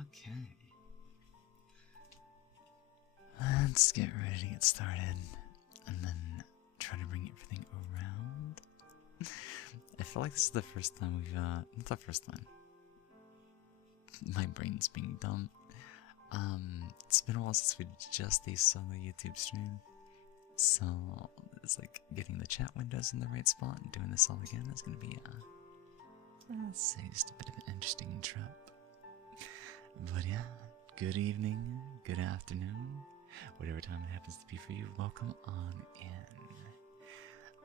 Okay. Let's get ready to get started and then try to bring everything around. I feel like this is the first time we've, not the first time. My brain's being dumb. It's been a while since we just a solo YouTube stream. So, it's like getting the chat windows in the right spot and doing this all again is gonna be, let's say just a bit of an interesting trip. But yeah, good evening, good afternoon, whatever time it happens to be for you, welcome on in.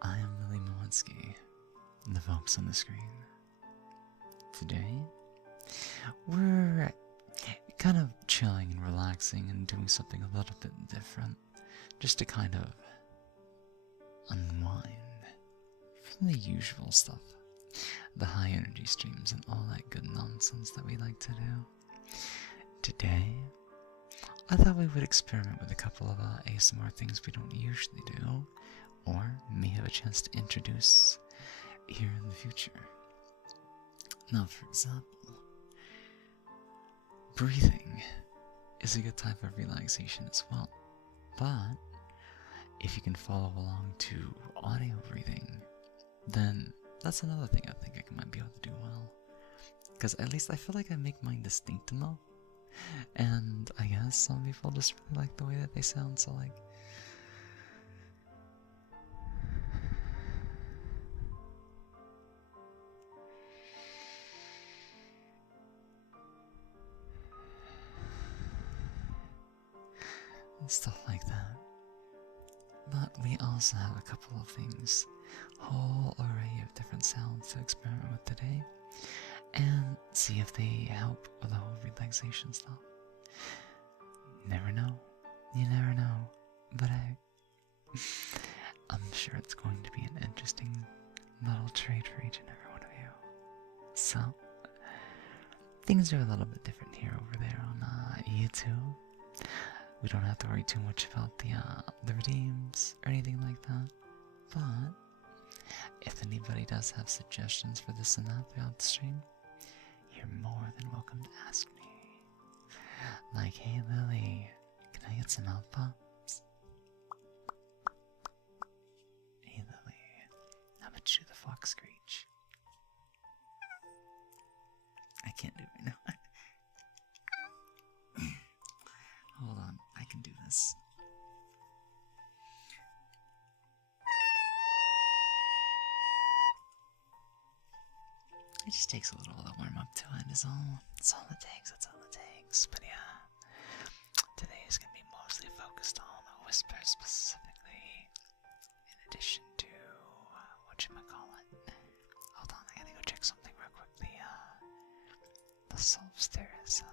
I am Lily Mowinski, the folks on the screen. Today, we're kind of chilling and relaxing and doing something a little bit different, just to kind of unwind from the usual stuff, the high energy streams and all that good nonsense that we like to do. Today, I thought we would experiment with a couple of ASMR things we don't usually do, or may have a chance to introduce here in the future. Now, for example, breathing is a good type of relaxation as well, but if you can follow along to audio breathing, then that's another thing I think I might be able to do well. Because at least I feel like I make mine distinct enough, and I guess some people just really like the way that they sound, so like... and stuff like that. But we also have a couple of things, whole array of different sounds to experiment with today, and see if they help with the whole relaxation stuff. Never know. You never know. But I'm sure it's going to be an interesting little treat for each and every one of you. So, things are a little bit different here over there on YouTube. We don't have to worry too much about the redeems or anything like that. But if anybody does have suggestions for this and that throughout the stream, you're more than welcome to ask me. Like, hey Lily, can I get some mouth pops? Hey Lily, how about you do the fox screech? I can't do it right now. Hold on, I can do this. It just takes a little while to warm up to it, is all. That's all it takes, that's all it takes. But yeah, today is going to be mostly focused on whispers specifically, in addition to, whatchamacallit. Hold on, I gotta go check something real quick. The solstice,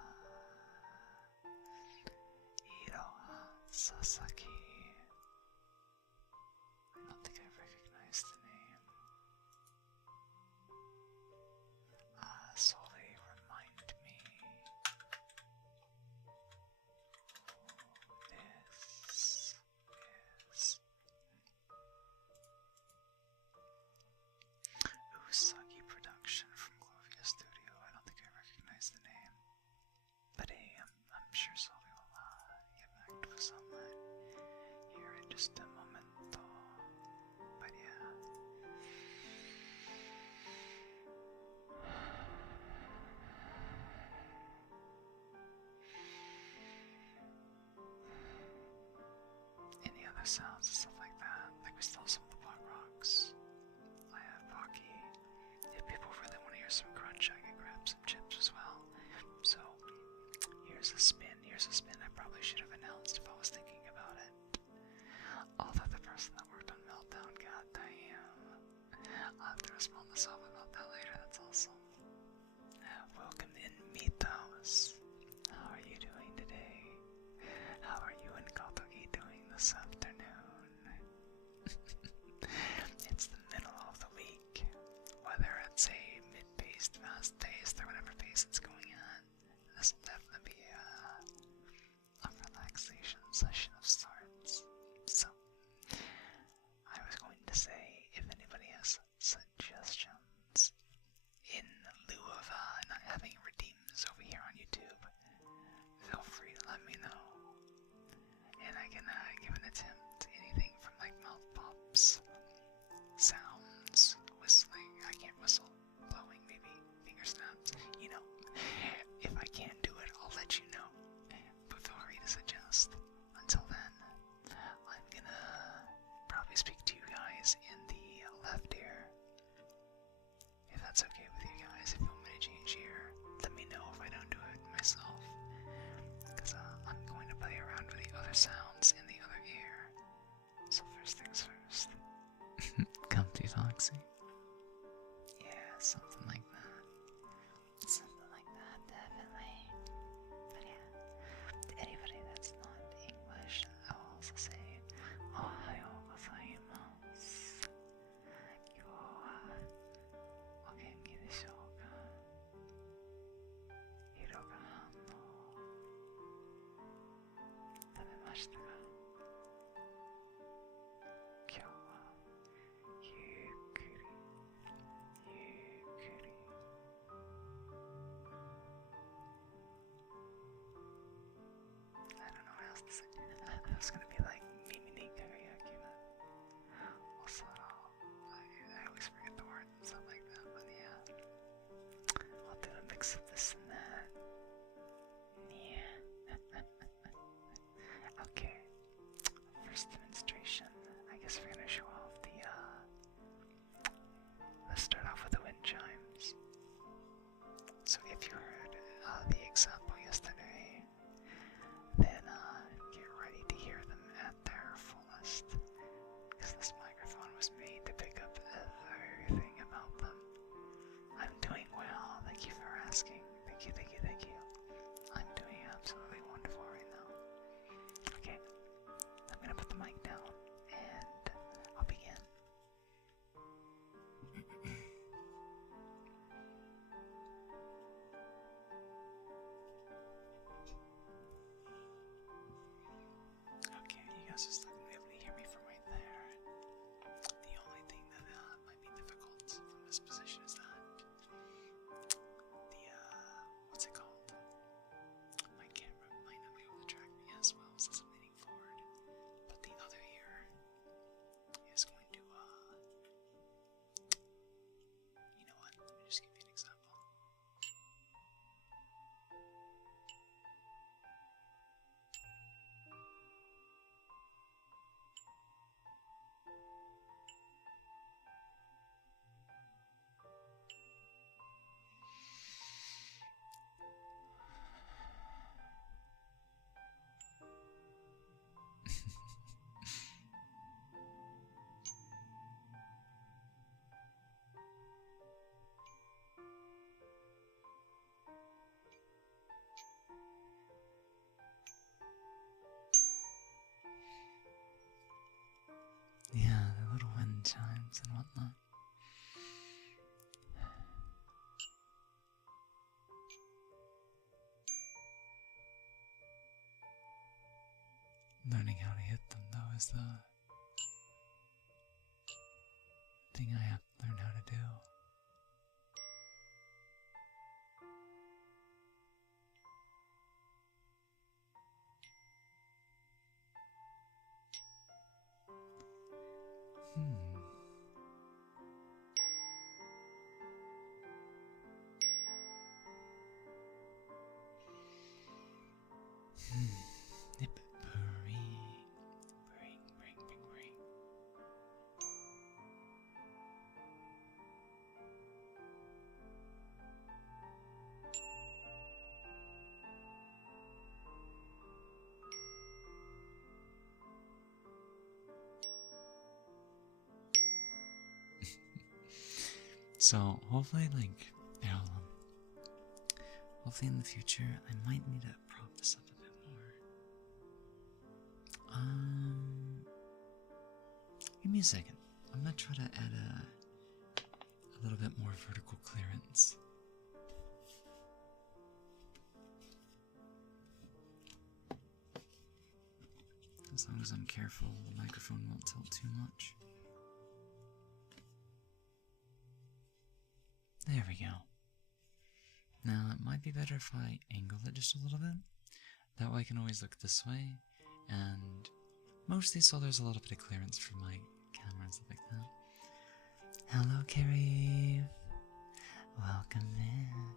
Sasaki. I don't think I recognize the name. Solely remind me who this is. Usagi Production from Clovia Studio. I don't think I recognize the name. But hey, I'm sure Solely will get back to us on that here in just a moment. But yeah. Any other sounds and stuff like that? Like we still have some of the block rocks. I have Pocky. If people really want to hear some crunch, I can grab some chips as well. So, here's a spin. I probably should have announced if I was thinking about it. Although the person that worked on Meltdown, goddamn. I'll have to respond to myself about that later, that's awesome. Welcome in, Mythos. How are you doing today? How are you and Kotogi doing this afternoon? It's the middle of the week. Whether it's a mid-paced, fast-paced, or whatever pace it's going at, this will definitely be a relaxation session of sorts. So, I was going to say, if anybody has suggestions that's okay with you guys, if you want me to change here, let me know if I don't do it myself. Because I'm going to play around with the other sounds in the other ear. So first things first. Comfy Foxy. Yeah, something like that. Something like that, definitely. But yeah, to anybody that's not English, I will also say, Ohayo gozaimasu. 今日はお元気でしょうか。昼ご飯を食べましたか。今日はゆっくりゆっくり。I don't know what else to say. I was gonna be like Mimi karaoke, but also I always forget the words and stuff like that. But yeah, I'll do a mix of this and that. Yeah. Okay. First demonstration. I guess we're gonna show off the. Let's start off with the wind chimes. So if you heard the example yesterday, then get ready to hear them at their fullest, because this microphone was made to pick up everything about them. I'm doing well, thank you for asking. Thank you, thank you, thank you. I'm doing absolutely wonderful right now. Okay, I'm gonna put the mic down and I'll begin. Okay, you guys are still gonna be able to hear me from right there. The only thing that might be difficult from this position is that the what's it called? My camera might not be able to track me as well since I'm leaning forward, but the other ear is going to you know what? Let me just give you an example. Yeah, the little wind chimes and whatnot. Learning how to hit them, though, is the thing I have to learn how to do. Nip, purring, Bring, bring, bring, bring. So hopefully, like, hopefully in the future, I might need to prop this up a bit more. Give me a second. I'm gonna try to add a little bit more vertical clearance. As long as I'm careful, the microphone won't tilt too much. There we go. Now, it might be better if I angle it just a little bit. That way I can always look this way, and mostly so there's a little bit of clearance for my camera and stuff like that. Hello, Carrie. Welcome in.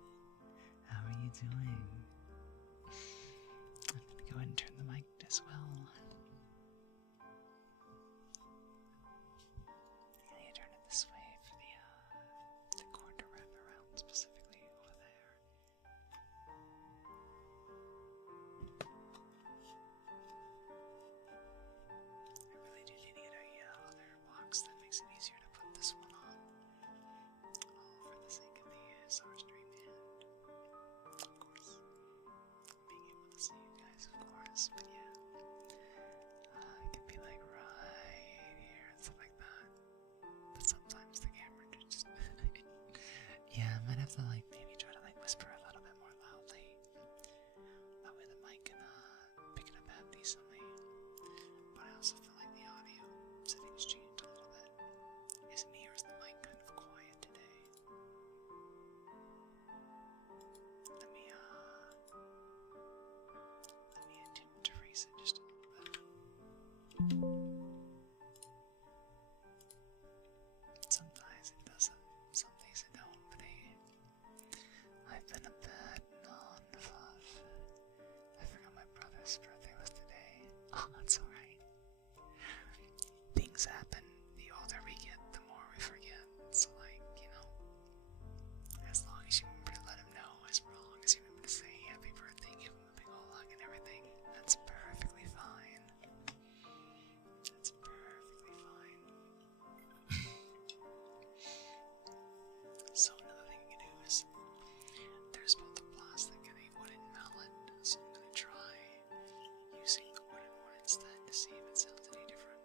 How are you doing? I'm gonna go ahead and turn the mic as well. I need to turn it this way for the cord to wrap this, but yeah. It can be like right here and stuff like that. But sometimes the camera just yeah, I might have to like maybe try to like whisper a little bit more loudly. That way the mic can pick it up half decently. But I also feel like the audio settings changed a little bit. Isn't here is the mic kind of quiet today? Let me attempt to raise it just a little bit. Sometimes it doesn't, some days it don't, but I've been a bad non-fluff. I forgot my brother's birthday was today. Oh, that's alright. Things happen. The older we get, the more we forget. So like, you know, as long as you remember to let him know, as long as you remember to say happy birthday, give him a big old hug and everything, that's perfectly fine. That's perfectly fine. So another thing you can do is, there's both a plastic and a wooden mallet, so I'm gonna try using the wooden one instead to see if it sounds any different.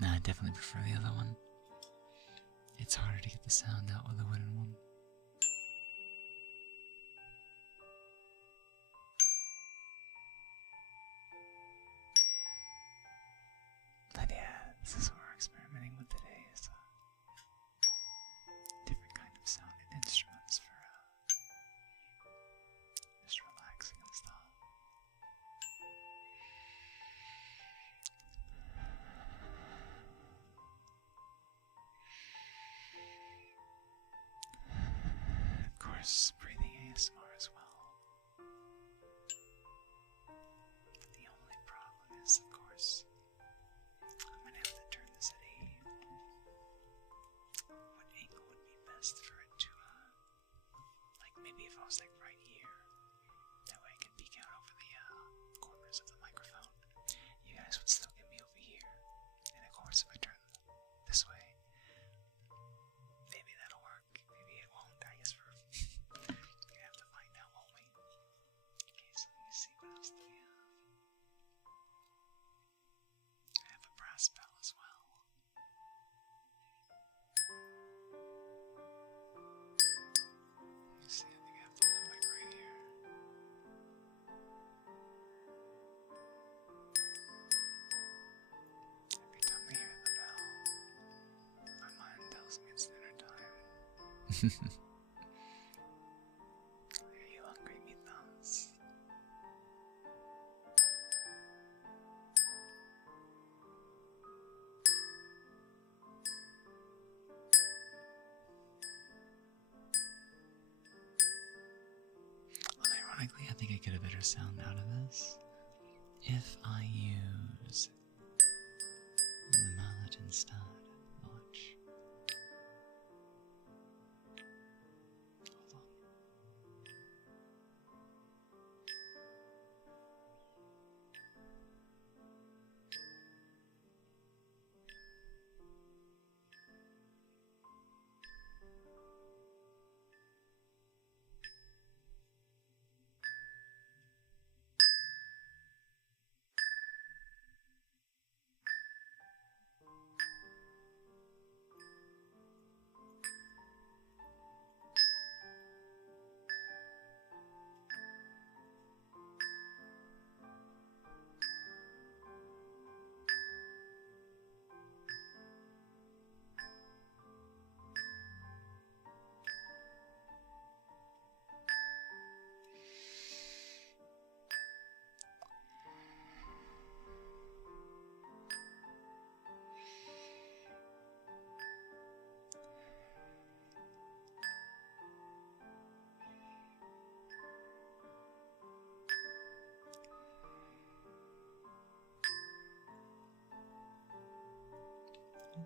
No, I definitely prefer the other one. It's harder to get the sound out with the wooden one. But yeah, this is what we're experimenting with today, is different kind of sounding instruments for just relaxing and stuff. Of course, breathing ASMR as well. The only problem is, of course, I'm gonna have to turn this at what angle would be best for it to, like maybe if I was like right here, that way I can peek out over the corners of the microphone. You guys would still get me over here, and of course if I turn this way, maybe that'll work, maybe it won't. I guess we're gonna have to find out, won't we? Okay, so let me see, what else do we have? I have a brass bell as well. Let me see, I think I have the limit right here. Every time I hear the bell, my mind tells me it's dinner time. Are you hungry, meat thumbs? Ironically, I think I get a better sound out of this if I use the mallet instead. Watch. Hold on.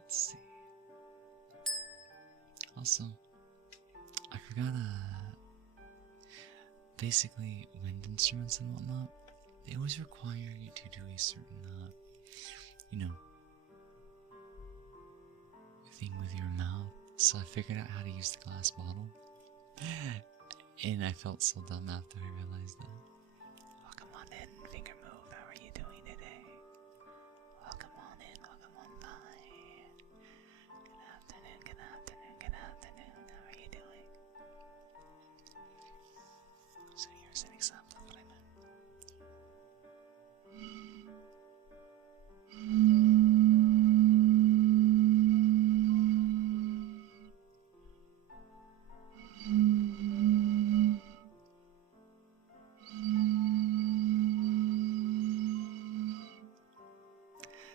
Let's see. Also, I forgot, basically wind instruments and whatnot, they always require you to do a certain, you know, thing with your mouth. So I figured out how to use the glass bottle. And I felt so dumb after I realized that. Welcome on in, Finger Move. How are you doing today? Welcome on in, welcome on by. Good afternoon, good afternoon, good afternoon. How are you doing? So here's an example of what I meant.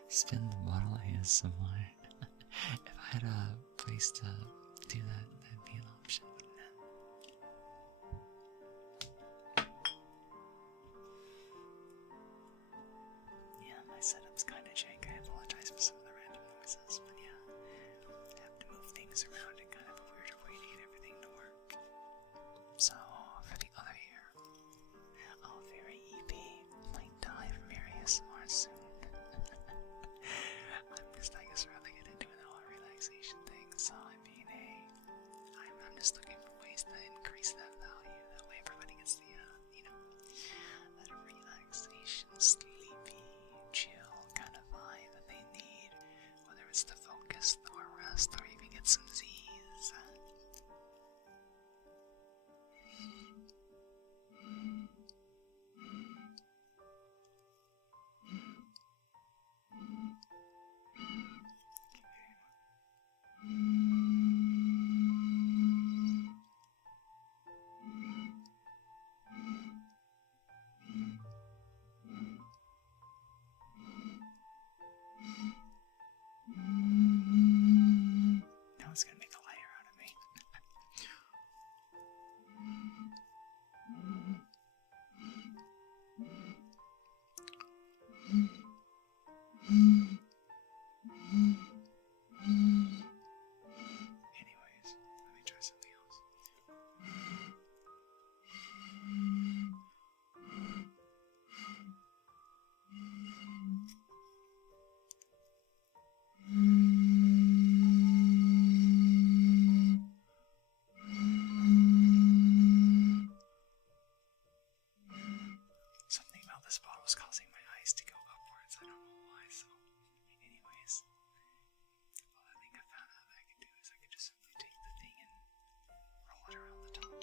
Spin the bottle ASMR. If I had a place to do that, that'd be an option, wouldn't it? Yeah, my setup's kinda jank. I apologize for some of the random noises, but yeah. I have to move things around in kind of a weird way to get everything to work. So, for the other ear. Oh, very EP. Might die from your ASMR soon. I guess, rather get into the whole relaxation thing. So, I mean, hey, I'm just looking for ways to increase that value. That way everybody gets the, you know, that relaxation, sleepy, chill kind of vibe that they need. Whether it's to focus or rest or even get some Z's. Now it's gonna make a liar out of me. Anyways, let me try something else. Something about this bottle is causing my eyes to go upwards. I don't know why, so anyways. Well, I think I found out that I can do is I can just simply take the thing and roll it around the top.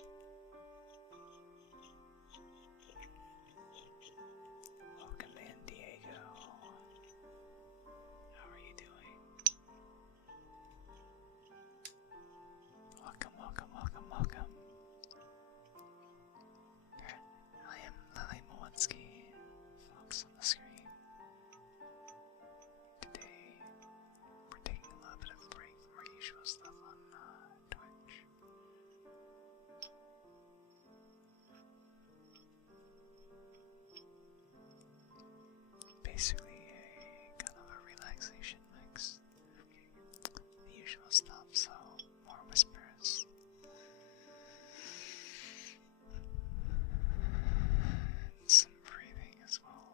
Welcome in, Diego. How are you doing? Welcome, welcome, welcome, welcome. I am Lily Mowinski, folks on the screen. Today, we're taking a little bit of a break from our usual stuff on Twitch. Basically, a kind of a relaxation mix. The usual stuff, so more whispers. Some breathing as well.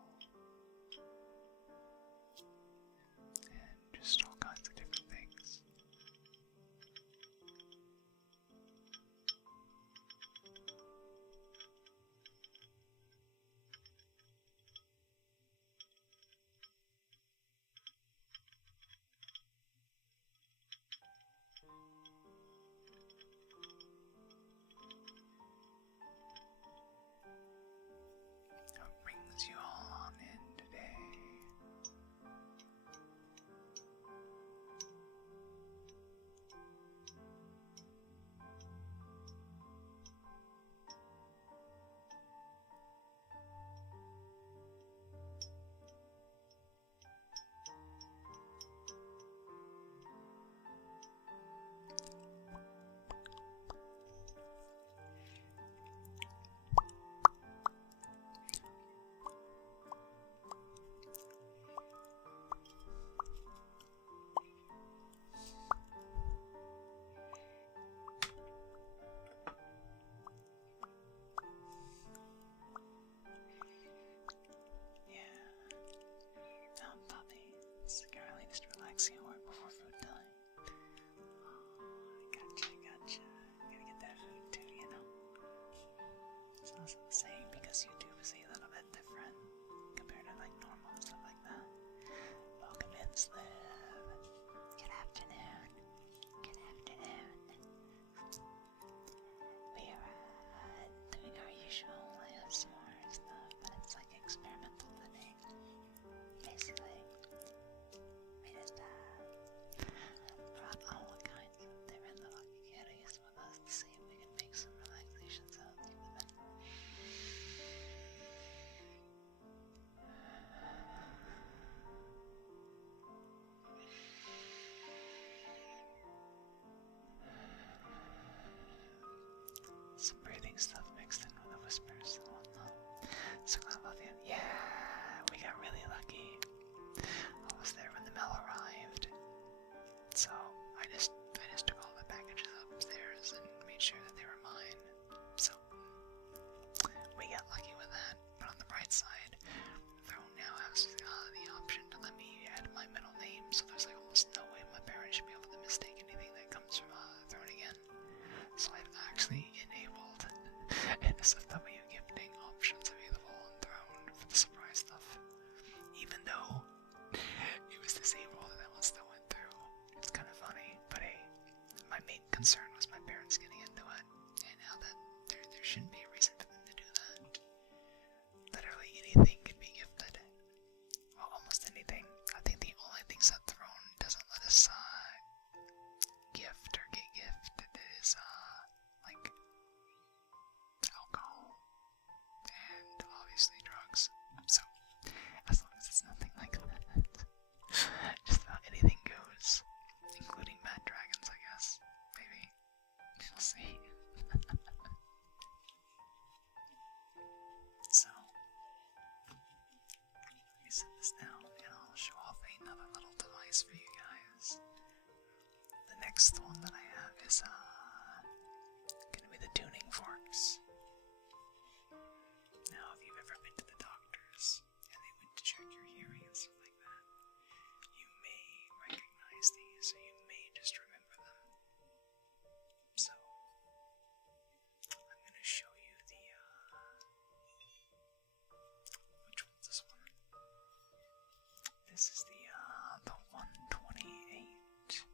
And just all kinds of different things. SFW gifting options available on Throne for the surprise stuff. Even though it was the same role that one still went through. It's kind of funny, but hey, my main concern was my parents getting into it, and now that there shouldn't be a reason for them to do that. Literally anything can be gifted. Well, almost anything. I think the only things that Throne doesn't let us gift or get gifted is like alcohol and obviously drugs. So as long as it's nothing like that, just about anything goes, including mad dragons, I guess. Maybe. We'll see. So, let me set this down and I'll show off another little device for you guys. The next one that I have is gonna be the tuning forks. Now, if you've ever been to the doctors and they went to check your hearing and stuff like that, you may recognize these, or you may just remember them. So, I'm gonna show you the, which one's this one? This is the 128.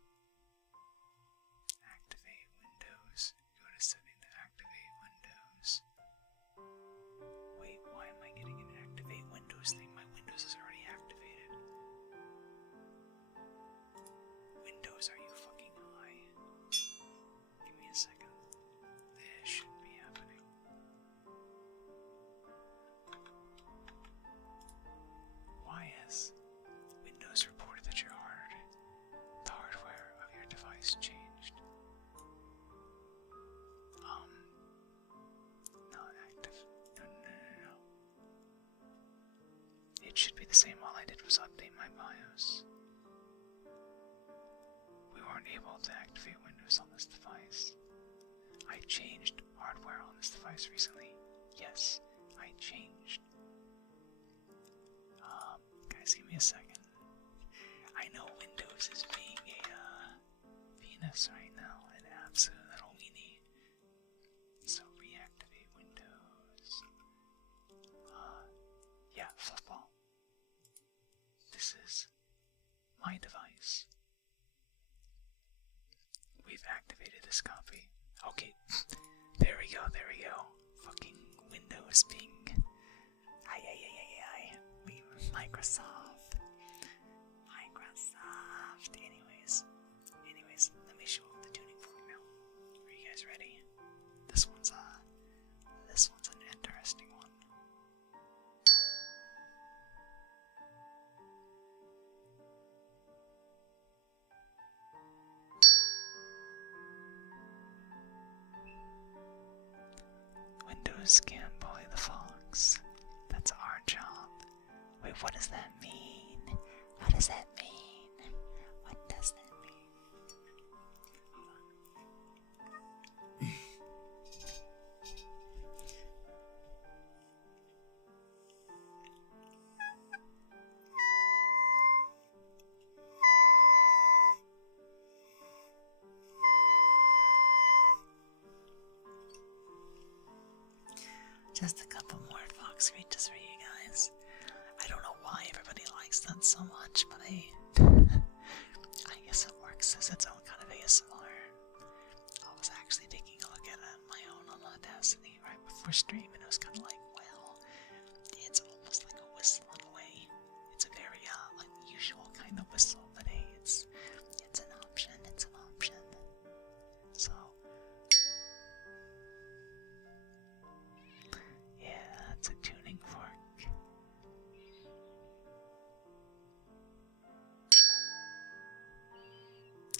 Activate Windows. Go to setting to activate Windows. Wait, why am I getting an activate Windows thing? My Windows is already activated. Windows, are you fucking high? Give me a second. This shouldn't be happening. Why is Windows reported that the hardware of your device changed? Not active. No. It should be the same. All I did was update my BIOS. We weren't able to activate Windows on this device. I changed hardware on this device recently. Yes, I changed. Guys, give me a second. I know Windows is being a penis right now, an absolute little weenie. So reactivate Windows. Yeah, football. This is my device. We've activated this copy. Okay, there we go. Fucking Windows being... Microsoft. Anyways, let me show up the tuning fork now. Are you guys ready? This one's an interesting one. Windows can't bully the fox. That's our job. Wait, what does that mean? What does that mean? Just a couple more fox screeches for you guys. I don't know why everybody likes that so much, but I guess it works as its own kind of ASMR. I was actually taking a look at it on my own on Audacity right before stream, and it was kind of like, well, it's almost like a whistle in a way. It's a very unusual kind of whistle, but hey, it's an option. So. Yeah, it's a tuning fork.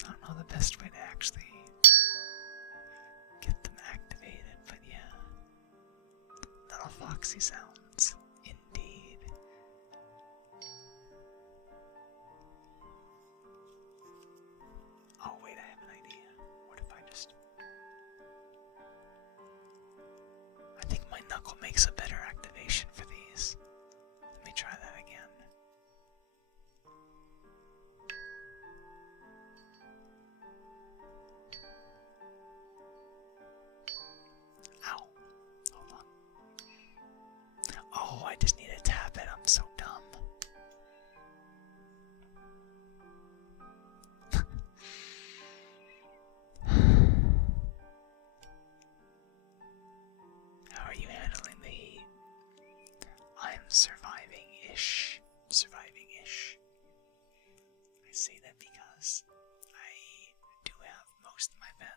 I don't know the best way to actually get them activated, but yeah. Little foxy sounds, indeed. Oh wait, I have an idea. What if I just... I think my knuckle makes a better activation for these. Let me try that again. Ow. Hold on.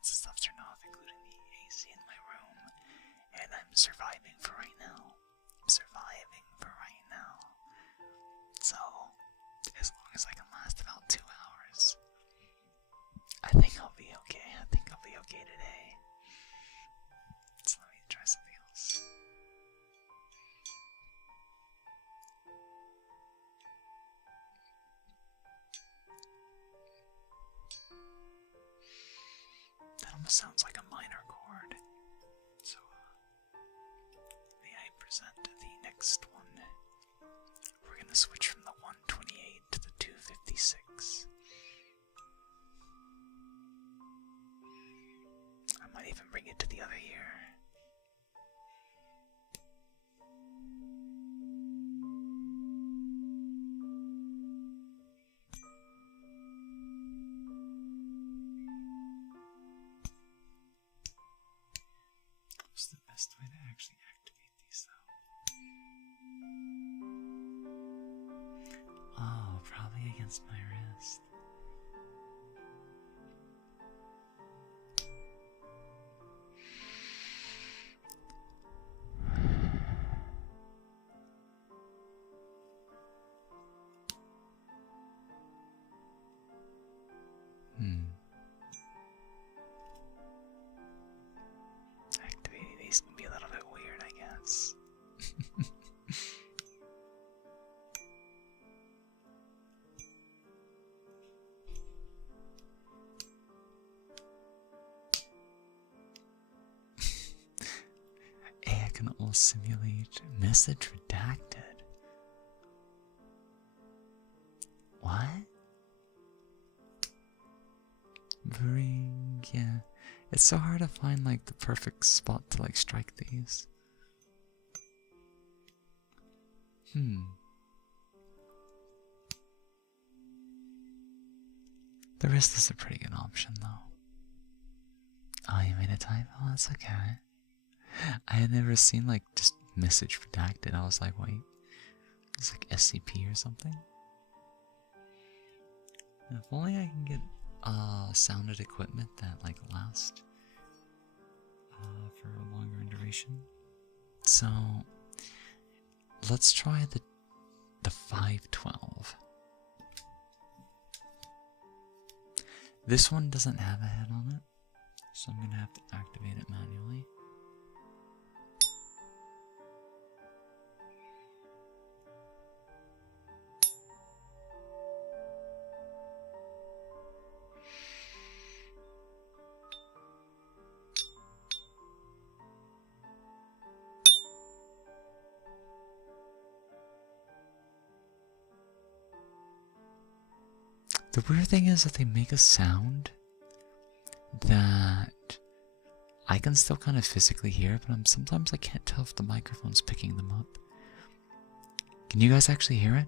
lights and stuff turned off, including the AC in my room. And I'm surviving for right now. So, as long as I can last about 2 hours, I think I'll be okay. I think I'll be okay today. So let me try something else. That almost sounds like a minor chord. So, may I present the next one? We're gonna switch from the 128 to the 256. I might even bring it to the other ear. What's the best way to actually activate these, though? Oh, probably against my wrist. Activating these can be a little bit weird, I guess. Hey, I can all simulate message redacted. What? Bring, yeah. It's so hard to find like the perfect spot to like strike these. The wrist is a pretty good option though. Oh, you made a typo? That's okay. I had never seen like just message redacted. I was like, wait, it's like SCP or something. If only I can get sounded equipment that like last for a longer duration. So let's try the 512. This one doesn't have a head on it, so I'm gonna have to activate it manually. The weird thing is that they make a sound that I can still kind of physically hear, but sometimes I can't tell if the microphone's picking them up. Can you guys actually hear it?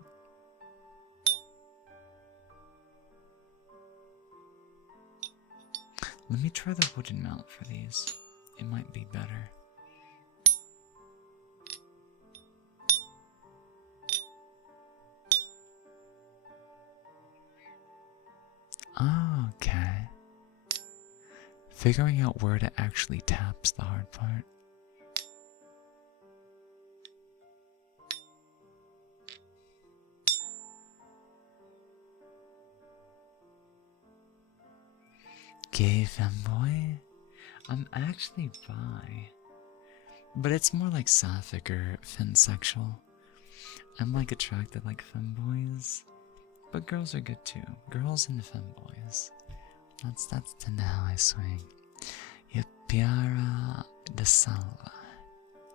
Let me try the wooden mount for these. It might be better. Oh, okay. Figuring out where to actually tap's the hard part. Gay Femboy? I'm actually bi. But it's more like sapphic or finsexual. I'm like attracted like femboys. But girls are good too. Girls and femboys. That's tend to how I swing. Piara de Salva.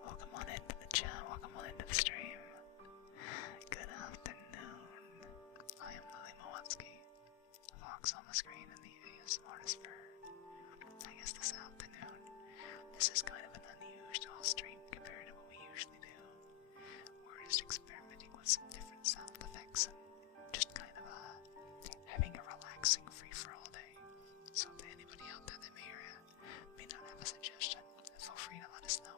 Welcome on into the chat. Welcome on into the stream. Good afternoon. I am Lily Mowatsky. The fox on the screen and the ASMR artist for, I guess, this afternoon. This is kind of an unusual stream compared to what we usually do. We're just experimenting with some different sound effects and just kind of having a relaxing free-for-all day. So if anybody out there that may not have a suggestion, feel free to let us know.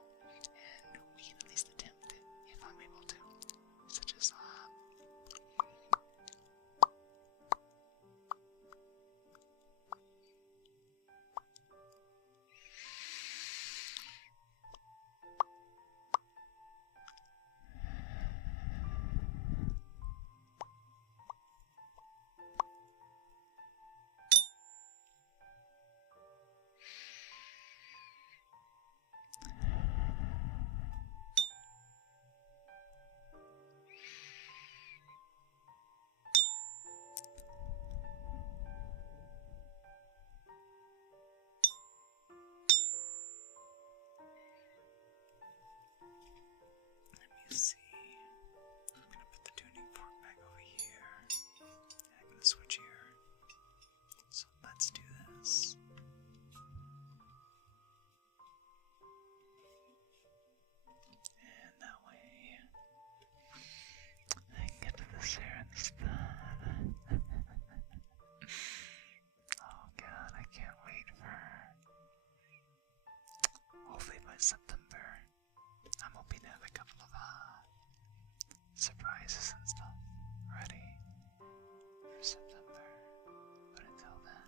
surprises and stuff ready for September. But until then,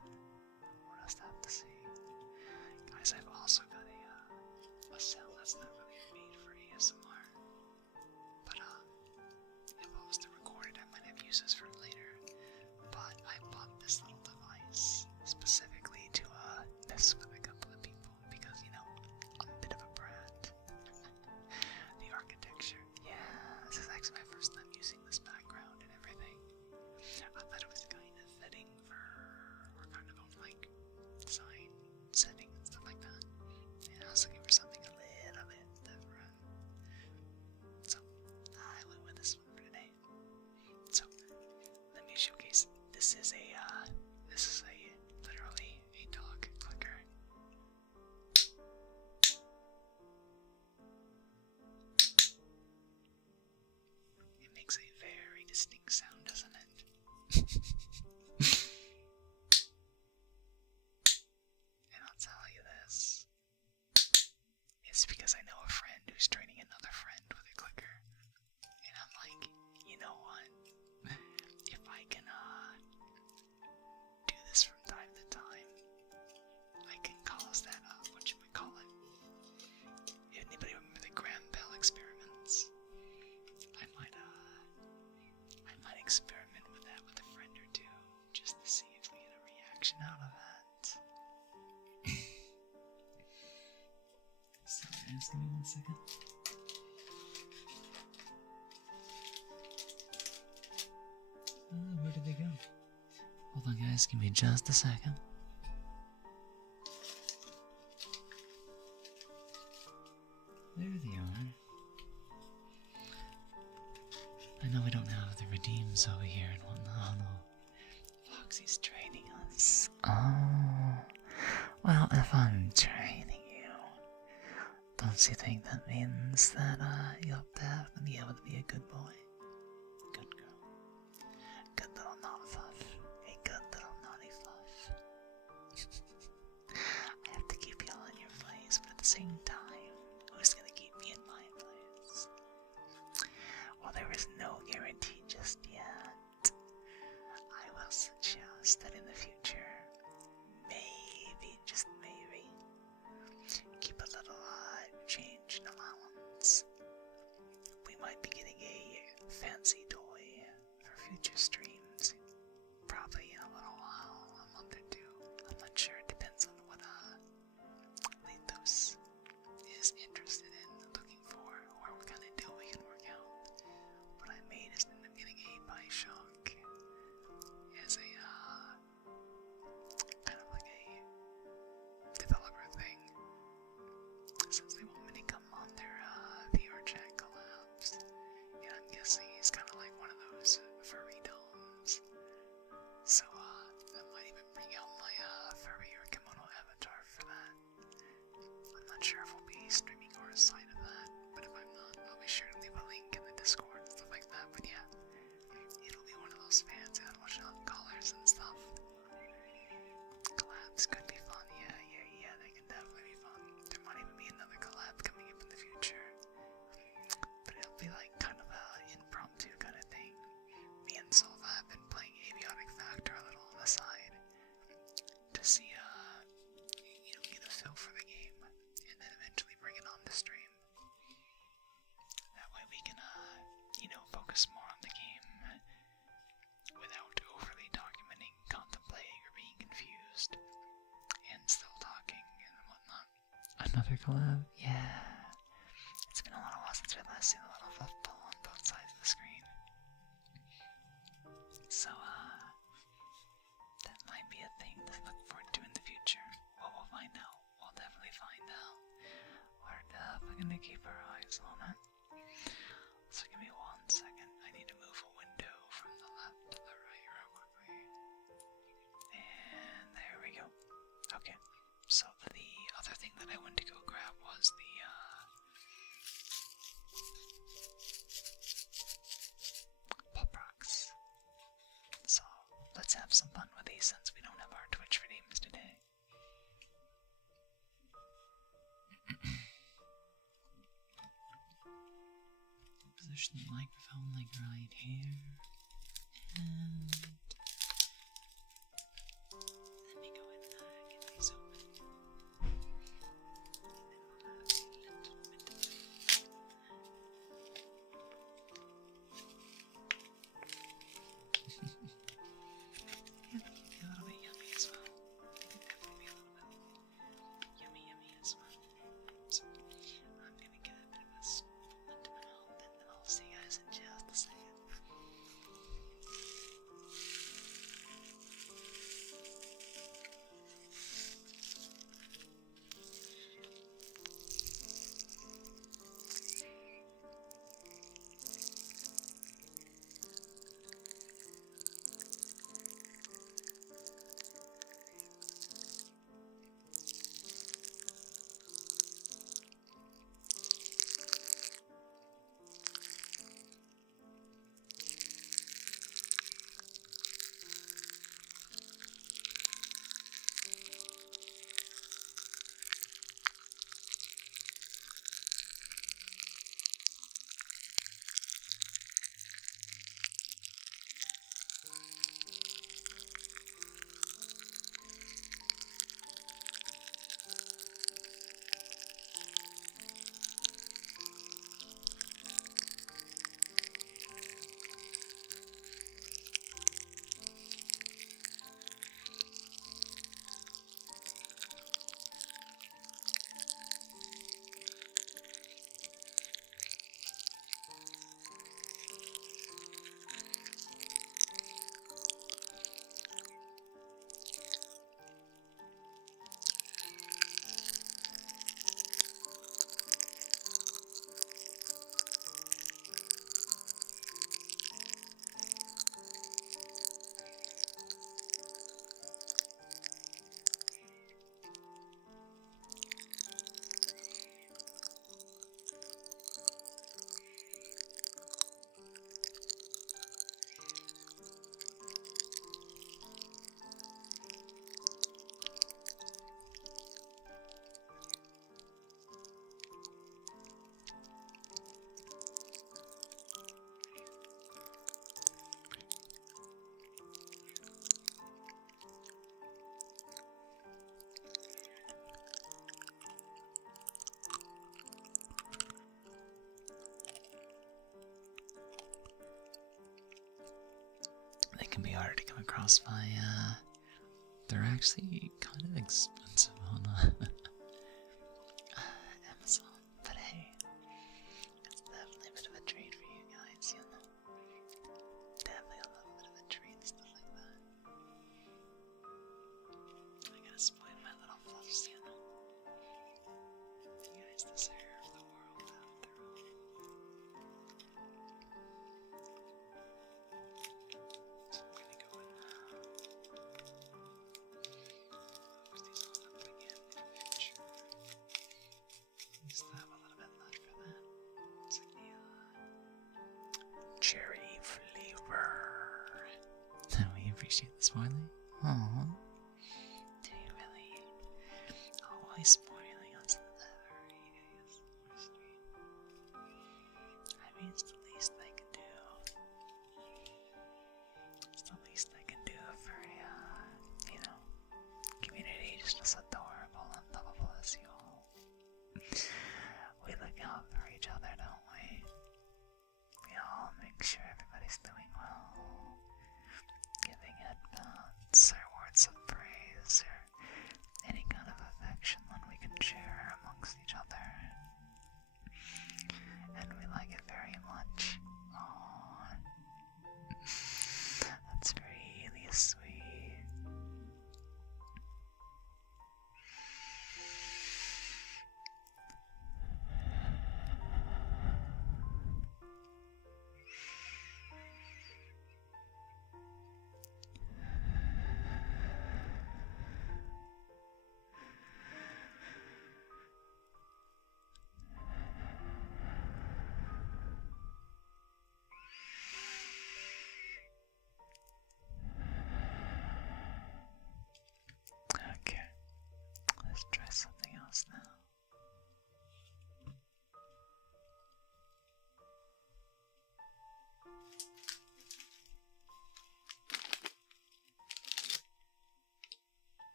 we'll just have to see. Guys, I've also got a cell that's not really made for ASMR. But if I was to record it, I might have uses for it later. But I bought this little device specifically to mess with a couple of people because, you know, I'm a bit of a brat. The architecture. Yeah, this is actually my first time using this background and everything. I thought it was kind of fitting for our kind of own, like, design setting and stuff like that. And I was looking for something a little bit different. So, I went with this one for today. So, let me showcase. This is literally a dog clicker. It makes a very distinct sound, doesn't it? And I'll tell you this. It's because I know a friend who's training another friend with a clicker. And I'm like, you know what? If I can do this from time to time, I can cause that what you would call it. Anybody remember the Graham Bell experiments? I might experiment with that with a friend or two, just to see if we get a reaction out of that. So, guys, give me 1 second. Where did they go? Hold on, guys, give me just a second. There they are. I know we don't have the redeems over here and whatnot. Oh, no. Foxy's training us. Oh. Well, if I'm training you, don't you think that means that you'll definitely be able to be a good boy? Good girl. Good little naughty fluff. A good little naughty fluff. I have to keep you all in your place, but at the same time, who's gonna keep me in my place? Well, there is no guarantee just yet. I will suggest that in the future, maybe, just maybe, keep a little change in allowance. We might be getting a fancy toy for future streams. Probably in a little while, a month or two. I'm not sure, it depends on what Lethos is interested in, looking for, or what kind of deal we can work out. What I made is end up getting a Bioshock as a kind of like a developer thing, since they want me to come on their VR chat collabs. And I'm guessing he's kind of like one of those furry doms. So I might even bring out my furry or kimono avatar for that. I'm not sure if we'll be streaming or a side of that, but if I'm not, I'll be sure to leave a link in the Discord and stuff like that. But yeah, it'll be one of those fancy animal shot collars and stuff. Collabs could be fun, yeah, they can definitely be fun. There might even be another collab coming up in the future. But it'll be like kind of an impromptu kind of thing. Me and Solva have been playing Aviotic Factor a little on the side to see, get a feel for the game, and then eventually bring it on the stream. That way we can, focus more on the game without overly documenting, contemplating, or being confused, and still talking and whatnot. Another collab? Yeah. It's been a little while since we last seen a little fluff ball on both sides of the screen. So, that might be a thing to look forward to in the future. Well, we'll find out. We'll definitely find out. We're definitely gonna keep our eyes on it. So give me 1 second. I need to move a window from the left to the right real quickly. And there we go. Okay. So the other thing that I went to go grab was the Pop Rocks. So let's have some fun with these since we don't have our Twitch redeems today. push the microphone like right here. And let me go and get these open. And then we'll be a little bit yummy as well. It could definitely be a little bit yummy as well. So I'm gonna get a bit of a spoon into my mouth, and then I'll see you guys in just a second. They can be hard to come across by, they're actually kind of expensive on Amazon, but hey, it's definitely a bit of a treat for you guys, you know. Definitely a little bit of a treat, stuff like that. I gotta spoil my little fluffs, you know. You guys deserve the world after all. So I'm gonna go and focus these on up again for future. Still have a little bit left for that. It's like the cherry flavor. We appreciate the spoiling. Aww. Do you really? Always spoiling us every stream. I mean, it's the least I can do. It's the least I can do for you know, community just as adorable and lovable as you all. We look out for each other, don't we? We all make sure everybody's doing well. Giving headphones or words of praise or any kind of affection that we can share amongst each other. And we like it very much. Aww. That's really sweet.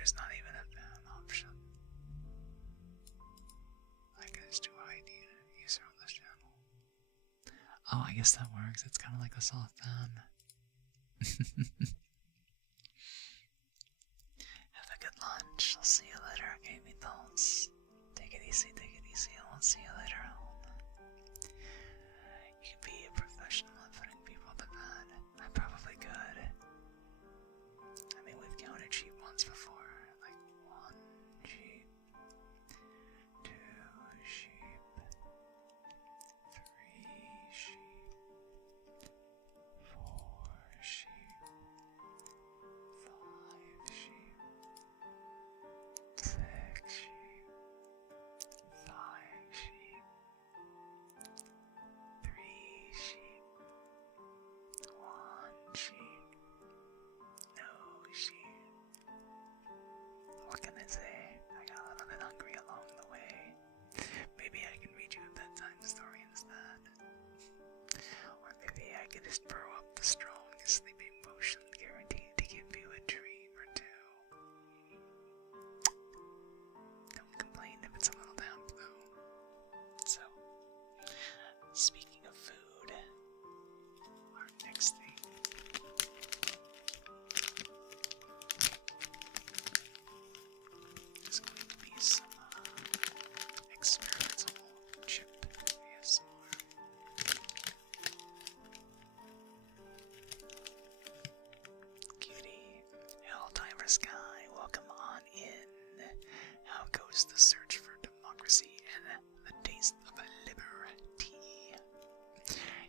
there's not even an option. I can just do ID user on this channel. Oh, I guess that works. It's kind of like a soft fan. Have a good lunch. I'll see you later, gaming dolls. Take it easy, take it easy. I won't see you later on. You can be a professional at putting people to bed. I probably could. I mean, we've counted sheep once before. Like 1 sheep, 2 sheep, 3 sheep, 4 sheep, 5 sheep, 6 sheep, 5 sheep, 3 sheep, 1 sheep, no sheep. What can I say? I got a little bit hungry along the way. Maybe I can read you a bedtime story instead. Or maybe I can just brew up the strongest sleeping potion guaranteed to give you a dream or two. Don't complain if it's a little damp though. So, speaking of food, our next thing is going to be some experimental chip ASMR. Cutie, Helldiver Sky, welcome on in. How goes the search for democracy and the taste of liberty?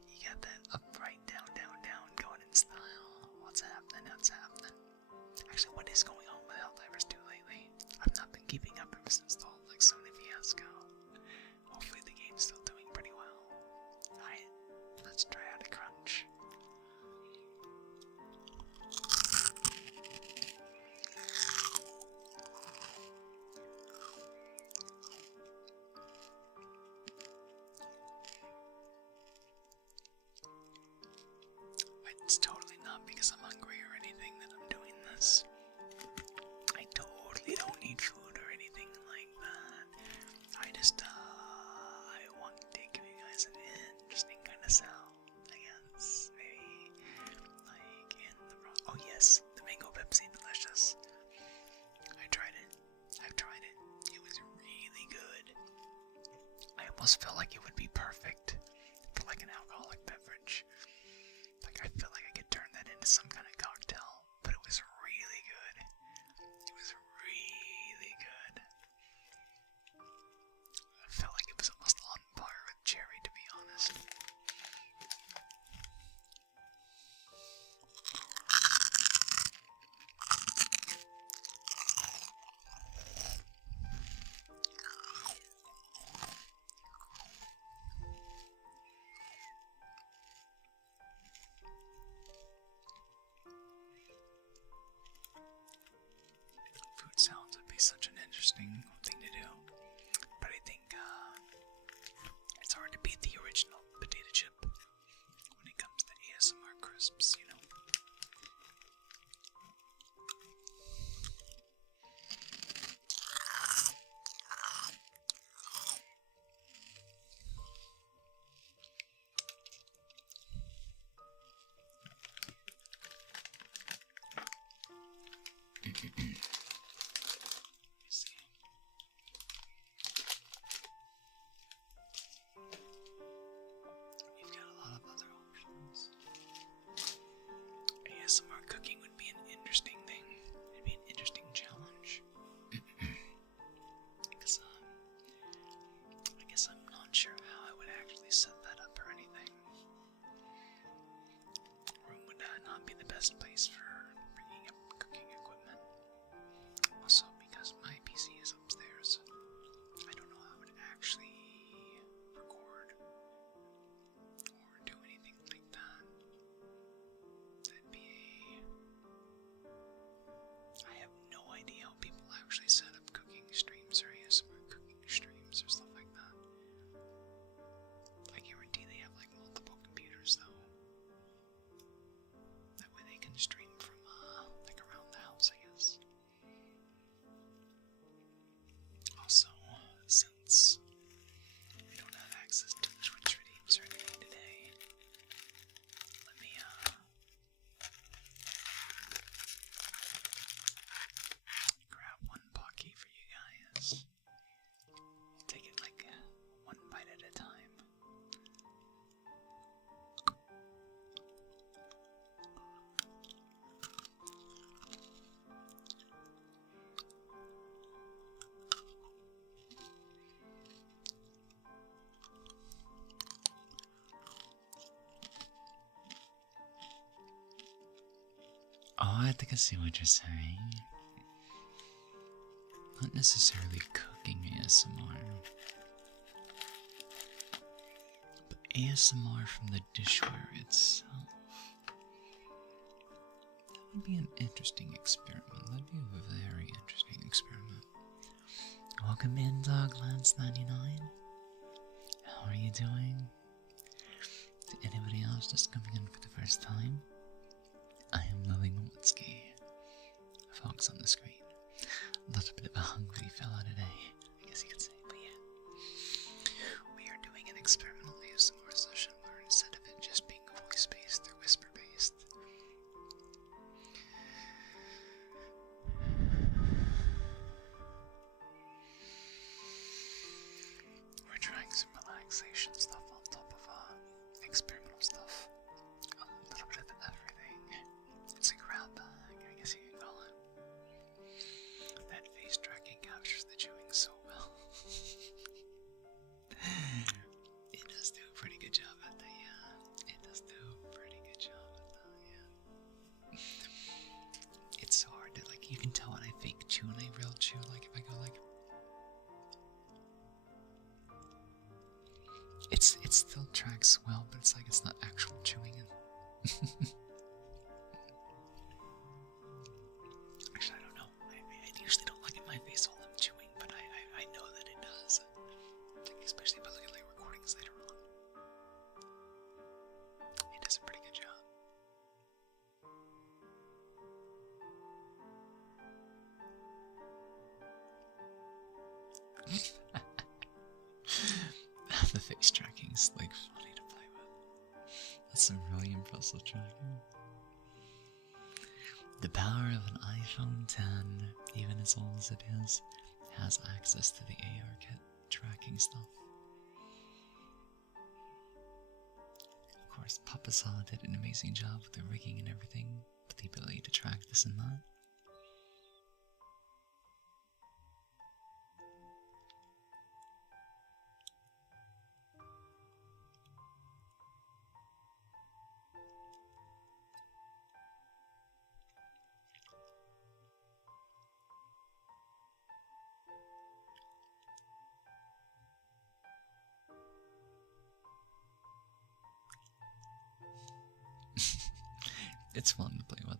You got that upright down, down, down going in style. What's happening? What's happening? Actually, what is going on with Helldivers 2 lately? I've not been keeping up ever since the whole like Sony fiasco. Hopefully the game's still doing pretty well. Alright, let's try out a crunch. It's totally not because I'm hungry or anything that I'm doing this. I totally don't need food or anything like that. I just, I want to give you guys an interesting kind of sound, I guess. Maybe, like, in the... Oh yes, the mango Pepsi, delicious. I tried it. I've tried it. It was really good. I almost felt like it would be perfect for, like, an alcoholic beverage. Like, I felt like I could turn that into some kind of cocktail, but it was really good. It was really good. I felt like it was almost on par with cherry, to be honest. Food sounds would be such an interesting thing to do, but I think it's hard to beat the original potato chip when it comes to ASMR crisps, you know. We've got a lot of other options. ASMR cooking would be an interesting thing. It'd be an interesting challenge. Because, I guess I'm not sure how I would actually set that up or anything. Room would not be the best place for bringing up cooking equipment. I think I see what you're saying. Not necessarily cooking ASMR, but ASMR from the dishware itself. That would be an interesting experiment. That'd be a very interesting experiment. Welcome in, Doglands99. How are you doing? To anybody else just coming in for the first time, I am Lily Mowitsky. Fox on the screen. A little bit of a hungry fella today, I guess you could say, but yeah. We are doing an experimental ASMR session where instead of it just being voice-based or whisper-based, we're trying some relaxation stuff on top of experimental stuff. A little bit of everything. It's a grab bag, I guess you can call it. That face tracking captures the chewing so well. It does do a pretty good job at that, yeah. It does do a pretty good job at that, yeah. It's so hard to, like, you can tell when I fake chew and I real chew, like, if I go, like... It still tracks well, but it's like it's not actual chewing. Actually, I don't know. I usually don't look at my face while I'm chewing, but I know that it does. Like, especially if I look at like recordings later on. It does a pretty good job. The face tracking is like funny to play with. That's some really impressive tracking. The power of an iPhone 10, even as old as it is, has access to the AR kit tracking stuff. Of course, Papa Saw did an amazing job with the rigging and everything, with the ability to track this and that. It's fun to play with.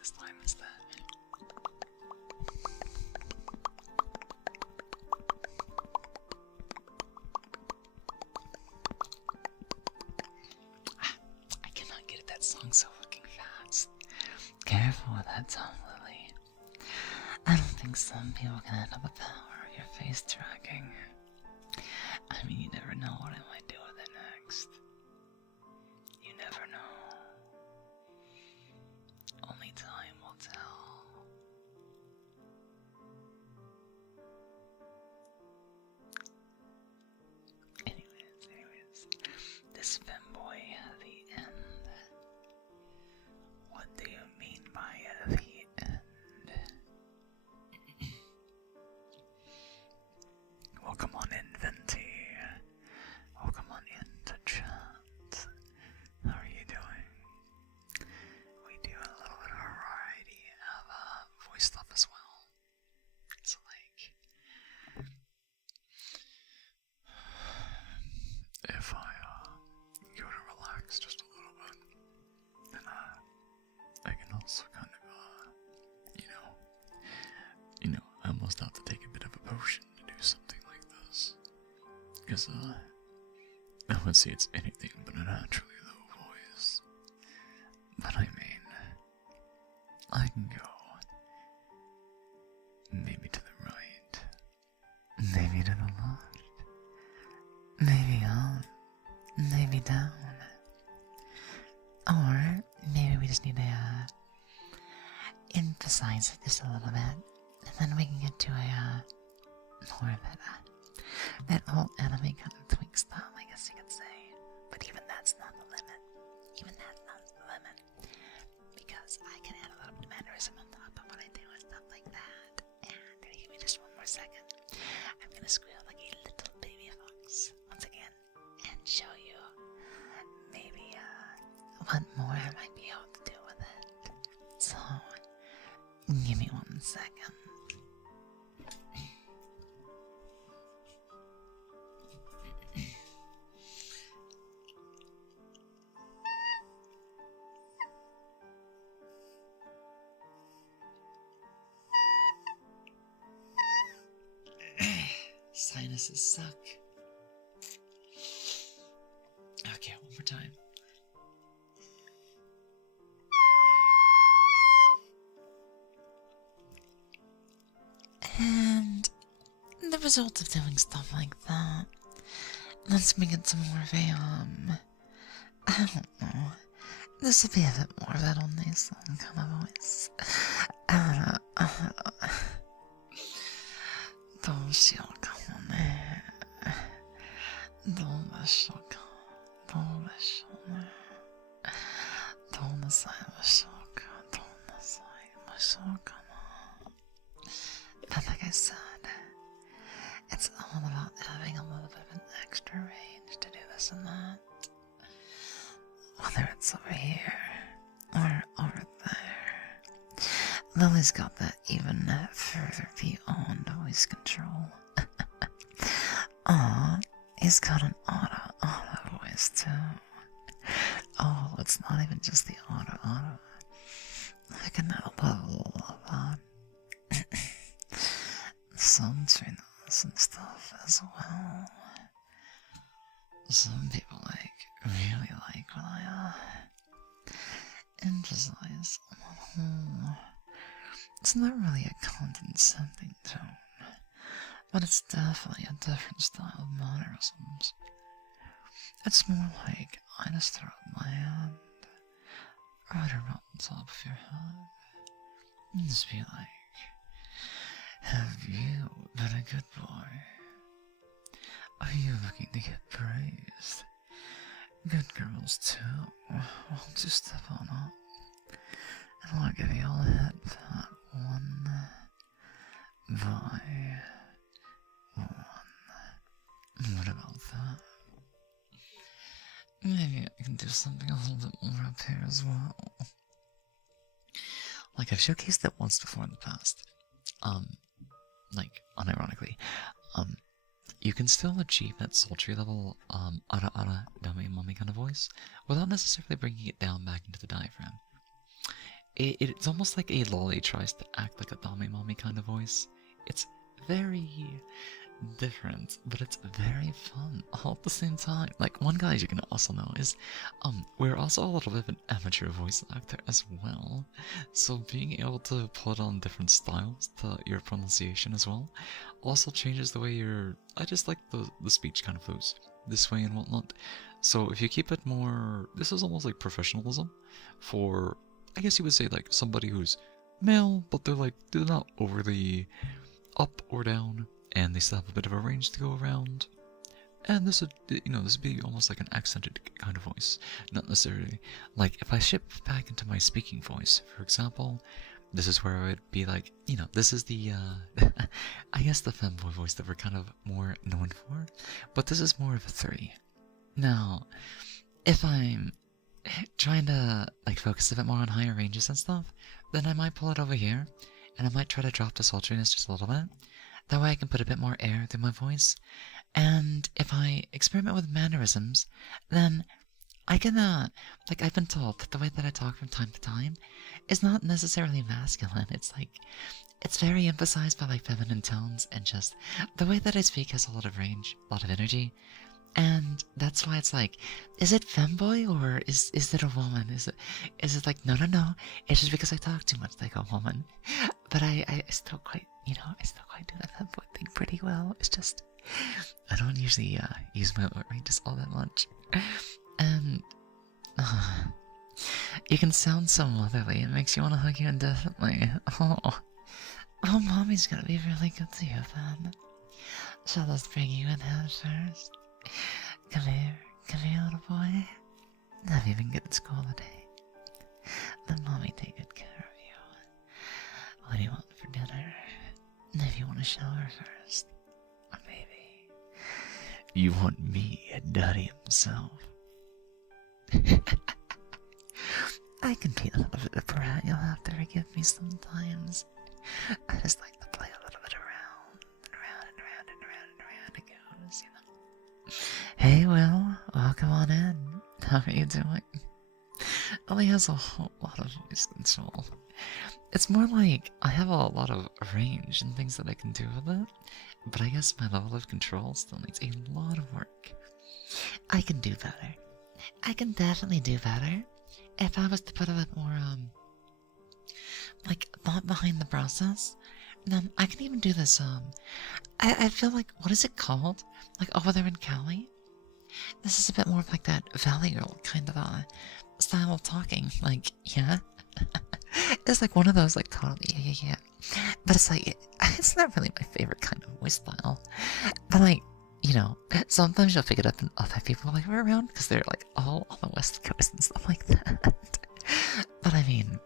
This time instead. I cannot get at that song so fucking fast. Careful with that tongue, Lily. I don't think some people can handle the power of your face tracking. I mean, you never know what I might do with it next. You never know. Only time will tell. Anyways, this Femboy, the end. What do you mean by the end? Welcome on in, Venti. Welcome on in to chat. How are you doing? We do a little bit of a variety of voice stuff as well. It's like, if I go to relax just a little bit, then I can also kind of, I almost have to take a bit of a potion to do something like this. Because, I would say it's anything but a naturally low voice. But I mean, I can go sides just a little bit, and then we can get to a more of that whole anime kind of twink style, I guess you could say. But even that's not the limit. Even that's not the limit, because I can add a little bit of mannerism on top of what I do and stuff like that. And give me just one more second. I'm gonna squeal like a little baby fox once again and show you maybe what more I might be able to do with it. So give me 1 second. Sinuses suck. Okay, one more time. And the result of doing stuff like that lets me get some more of a, I don't know. This will be a bit more of that old nasal kind of voice. But like I said, it's all about having a little bit of an extra range to do this and that. Whether it's over here or over there. Lily's got that even further beyond voice control. Aw, he's got an auto voice too. Oh, it's not even just the auto. I can now level of sultriness and stuff as well. Some people really like when I emphasize on it's not really a condescending tone, but it's definitely a different style of mannerisms. It's more like I just throw up my hand right around the top of your head and just be like, have you been a good boy? Are you looking to get praised? Good girls too. Won't you step on up? And I'll give you all a head pat one by one. What about that? Maybe I can do something a little bit more up here as well. Like I've showcased that once before in the past. Unironically. You can still achieve that sultry level, ara dummy mummy kind of voice, without necessarily bringing it down back into the diaphragm. It's almost like a lolly tries to act like a dummy mommy kind of voice. It's very different, but it's very fun all at the same time. Like, one guy you can also know is, we're also a little bit of an amateur voice actor as well. So being able to put on different styles to your pronunciation as well also changes the way I just like the speech kind of flows this way and whatnot. So if you keep it more, this is almost like professionalism for, I guess you would say, like somebody who's male, but they're not overly up or down, and they still have a bit of a range to go around. And this would be almost like an accented kind of voice, not necessarily like if I shift back into my speaking voice, for example. This is where I would be like, this is the, I guess the femboy voice that we're kind of more known for, but this is more of a 3. Now, if I'm trying to, focus a bit more on higher ranges and stuff, then I might pull it over here, and I might try to drop the sultriness just a little bit. That way I can put a bit more air through my voice, and if I experiment with mannerisms, then I can, I've been told that the way that I talk from time to time is not necessarily masculine. It's very emphasized by, feminine tones, and just the way that I speak has a lot of range, a lot of energy, and that's why it's is it femboy, or is it a woman? Is it no, it's just because I talk too much like a woman. But I still quite, I still quite do that femboy thing pretty well. It's just, I don't usually use my lower ranges all that much. And You can sound so motherly. It makes you want to hug you indefinitely. Oh. Oh, mommy's gonna be really good to you then. Shall us bring you in head first? Come here, little boy. Have you been good at school today? Let mommy take good care of you. What do you want for dinner? If you want to shower first, or maybe you want me, Daddy himself. I can be a little bit of a brat. You'll have to forgive me sometimes. I just like to play a little bit around and around and around and around and around it goes, you know. Hey, Will, welcome on in. How are you doing? Ellie has a whole lot of voice control. It's more like I have a lot of range and things that I can do with it, but I guess my level of control still needs a lot of work. I can do better. I can definitely do better. If I was to put a bit more, like, thought behind the process, then I can even do this, I feel like, what is it called? Like, over there in Cali? This is a bit more of like that Valley Girl kind of, style of talking. Like, yeah? It's like one of those, like, totally, yeah. But it's like, it's not really my favorite kind of voice style. But, like, you know, sometimes you'll pick it up in other people like we're around because they're like all on the West Coast and stuff like that. But I mean,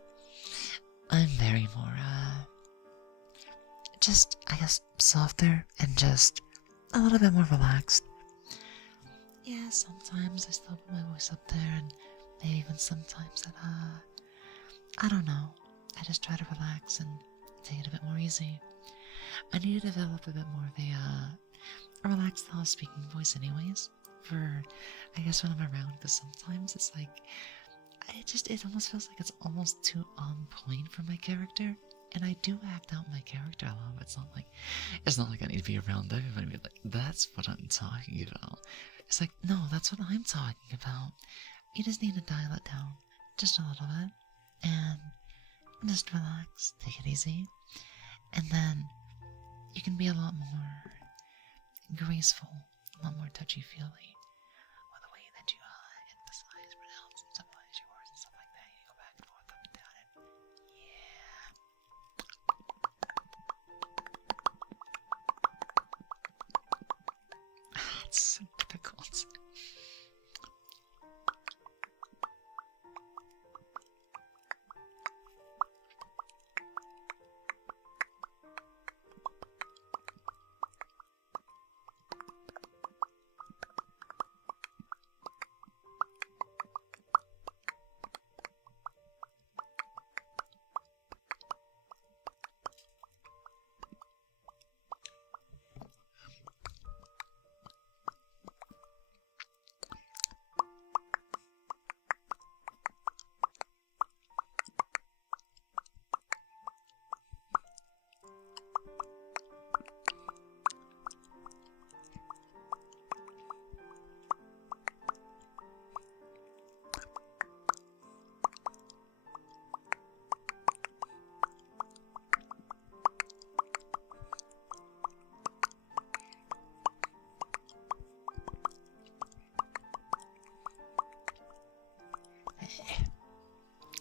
I'm very more, just, I guess, softer and just a little bit more relaxed. Yeah, sometimes I still put my voice up there and maybe even sometimes that, I don't know. I just try to relax and take it a bit more easy. I need to develop a bit more of a relaxed style of speaking voice anyways, for, I guess, when I'm around, because sometimes it's like, it almost feels like it's almost too on point for my character, and I do act out my character a lot, but it's not like I need to be around everybody and be like, that's what I'm talking about. It's like, no, that's what I'm talking about. You just need to dial it down, just a little bit, and just relax, take it easy, and then you can be a lot more graceful, a lot more touchy-feely with the way that you emphasize, pronounce, and summarize your words and stuff like that. You go back and forth, up and down, and yeah. It's so difficult.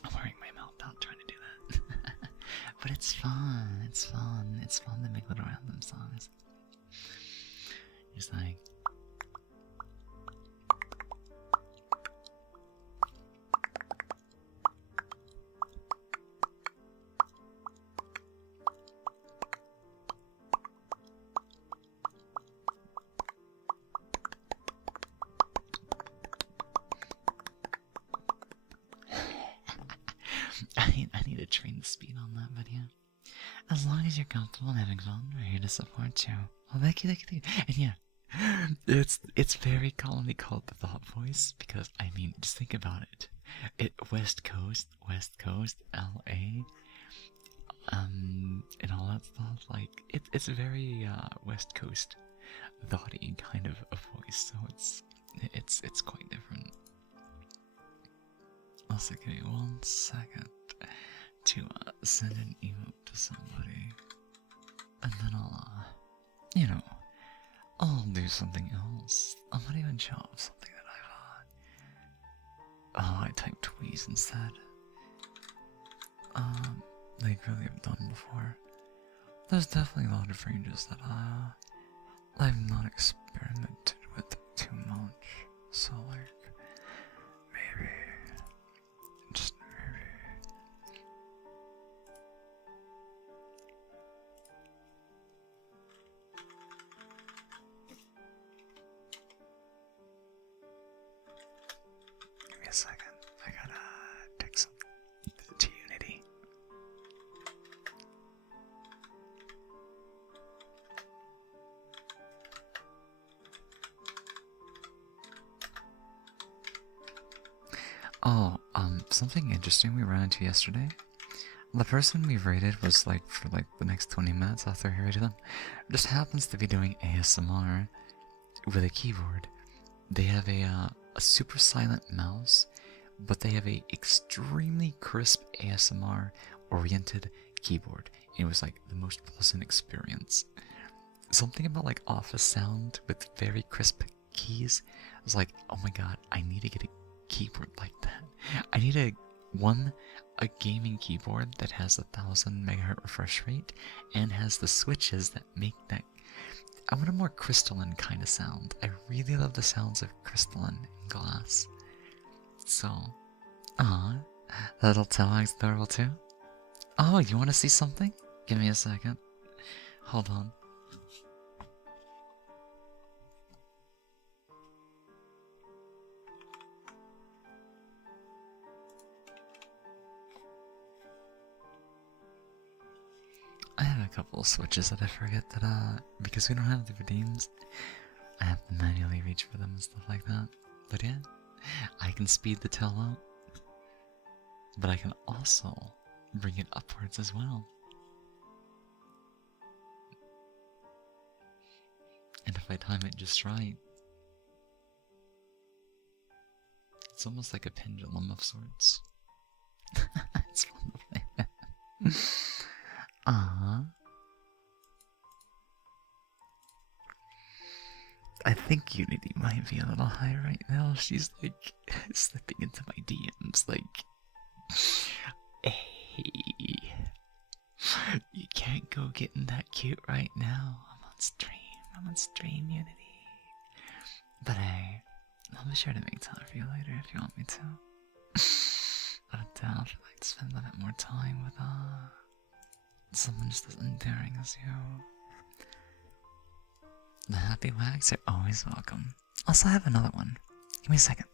I'm wearing my mouth out trying to do that. But it's fun, it's fun. It's fun to make little random songs. Just like, I need to train the speed on that, but yeah. As long as you're comfortable and having fun, we're here to support you. Well, thank you. And yeah, it's very commonly called the thought voice because, I mean, just think about it. West Coast, LA, and all that stuff. Like, it's very West Coast thoughty kind of a voice, so it's quite different. Also, give me 1 second to send an emote to somebody, and then I'll do something else. I might even show off something that Oh, I typed wheeze instead. Like really have done before. There's definitely a lot of ranges that I've not experimented with too much. So like maybe just maybe. Give me a second. I gotta take some to Unity. Oh, something interesting we ran into yesterday. The person we rated was like for like the next 20 minutes after he rated them, just happens to be doing ASMR with a keyboard. They have a super silent mouse, but they have a extremely crisp ASMR oriented keyboard. It was like the most pleasant experience. Something about like office sound with very crisp keys. I was like, oh my god, I need to get a keyboard like that. I need a gaming keyboard that has 1000 megahertz refresh rate and has the switches that make that. I want a more crystalline kind of sound. I really love the sounds of crystalline and glass. So, that little taillig's adorable too. Oh, you want to see something? Give me a second. Hold on. I have a couple of switches that I forget that, because we don't have the redeems, I have to manually reach for them and stuff like that. But yeah, I can speed the tail out, but I can also bring it upwards as well. And if I time it just right, it's almost like a pendulum of sorts. It's fun to play. I think Unity might be a little high right now. She's like slipping into my DMs like, hey, you can't go getting that cute right now. I'm on stream, Unity. But hey, I'll be sure to make time for you later if you want me to. But I'd like to spend a bit more time with someone just as endearing as you. The happy wags are always welcome. Also, I have another one. Give me a second.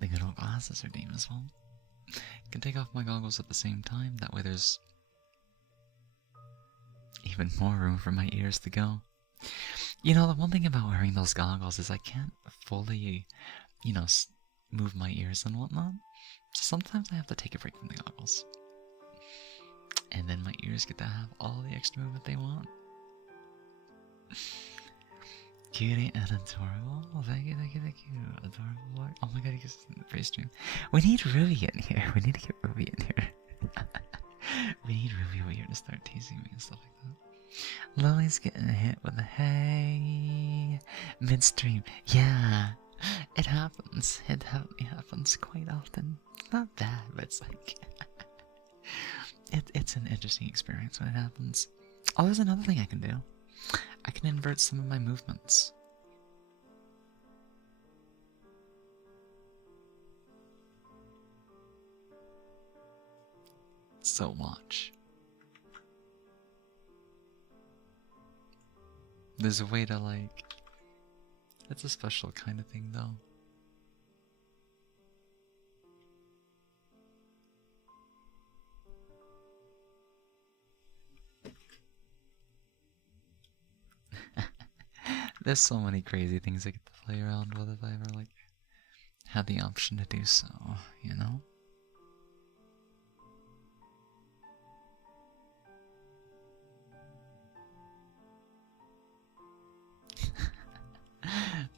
The good old glasses are dim as well. I can take off my goggles at the same time. That way there's even more room for my ears to go. You know, the one thing about wearing those goggles is I can't fully, move my ears and whatnot. So sometimes I have to take a break from the goggles. And then my ears get to have all the extra movement they want. Cutie and adorable. Oh, thank you. Adorable. Oh my god, he gets in the face stream. We need Ruby in here. We need to get Ruby in here. We need Ruby over here to start teasing me and stuff like that. Lily's getting hit with a hey midstream. Yeah, it happens. It definitely happens quite often. Not bad, but it's like it's an interesting experience when it happens. Oh, there's another thing I can do. I can invert some of my movements. So watch. There's a way to like... It's a special kind of thing though. There's so many crazy things I get to play around with if I ever like had the option to do so, you know?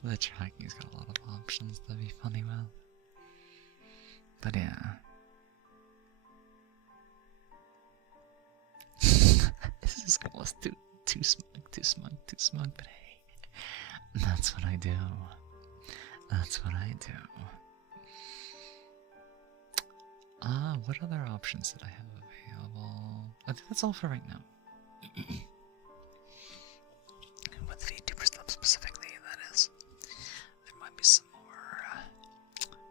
The tracking's got a lot of options to be funny with. But yeah. This is almost too smug too smug, but hey, that's what I do. That's what I do. What other options did I have available? I think that's all for right now. With VTuber stuff specifically, that is. There might be some more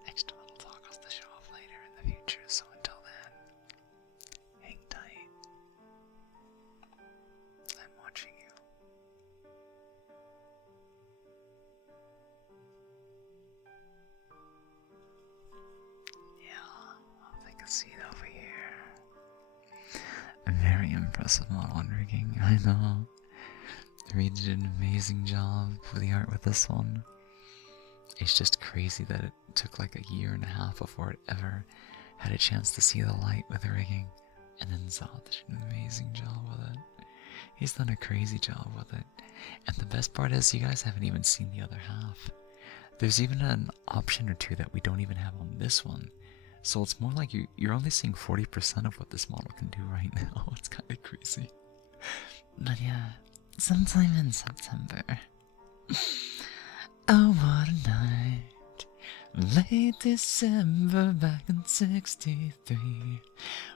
extra little toggles to show off later in the future, so until then, hang tight. I'm watching you. Yeah, I'll take a seat over here. Very impressive model rigging, I know. Reed did an amazing job for the art with this one. It's just crazy that it took like a year and a half before it ever had a chance to see the light with the rigging. And then Zod did an amazing job with it. He's done a crazy job with it. And the best part is you guys haven't even seen the other half. There's even an option or two that we don't even have on this one. So it's more like you're only seeing 40% of what this model can do right now. It's kind of crazy. But yeah, sometime in September. Oh, what a night. Late December back in 63.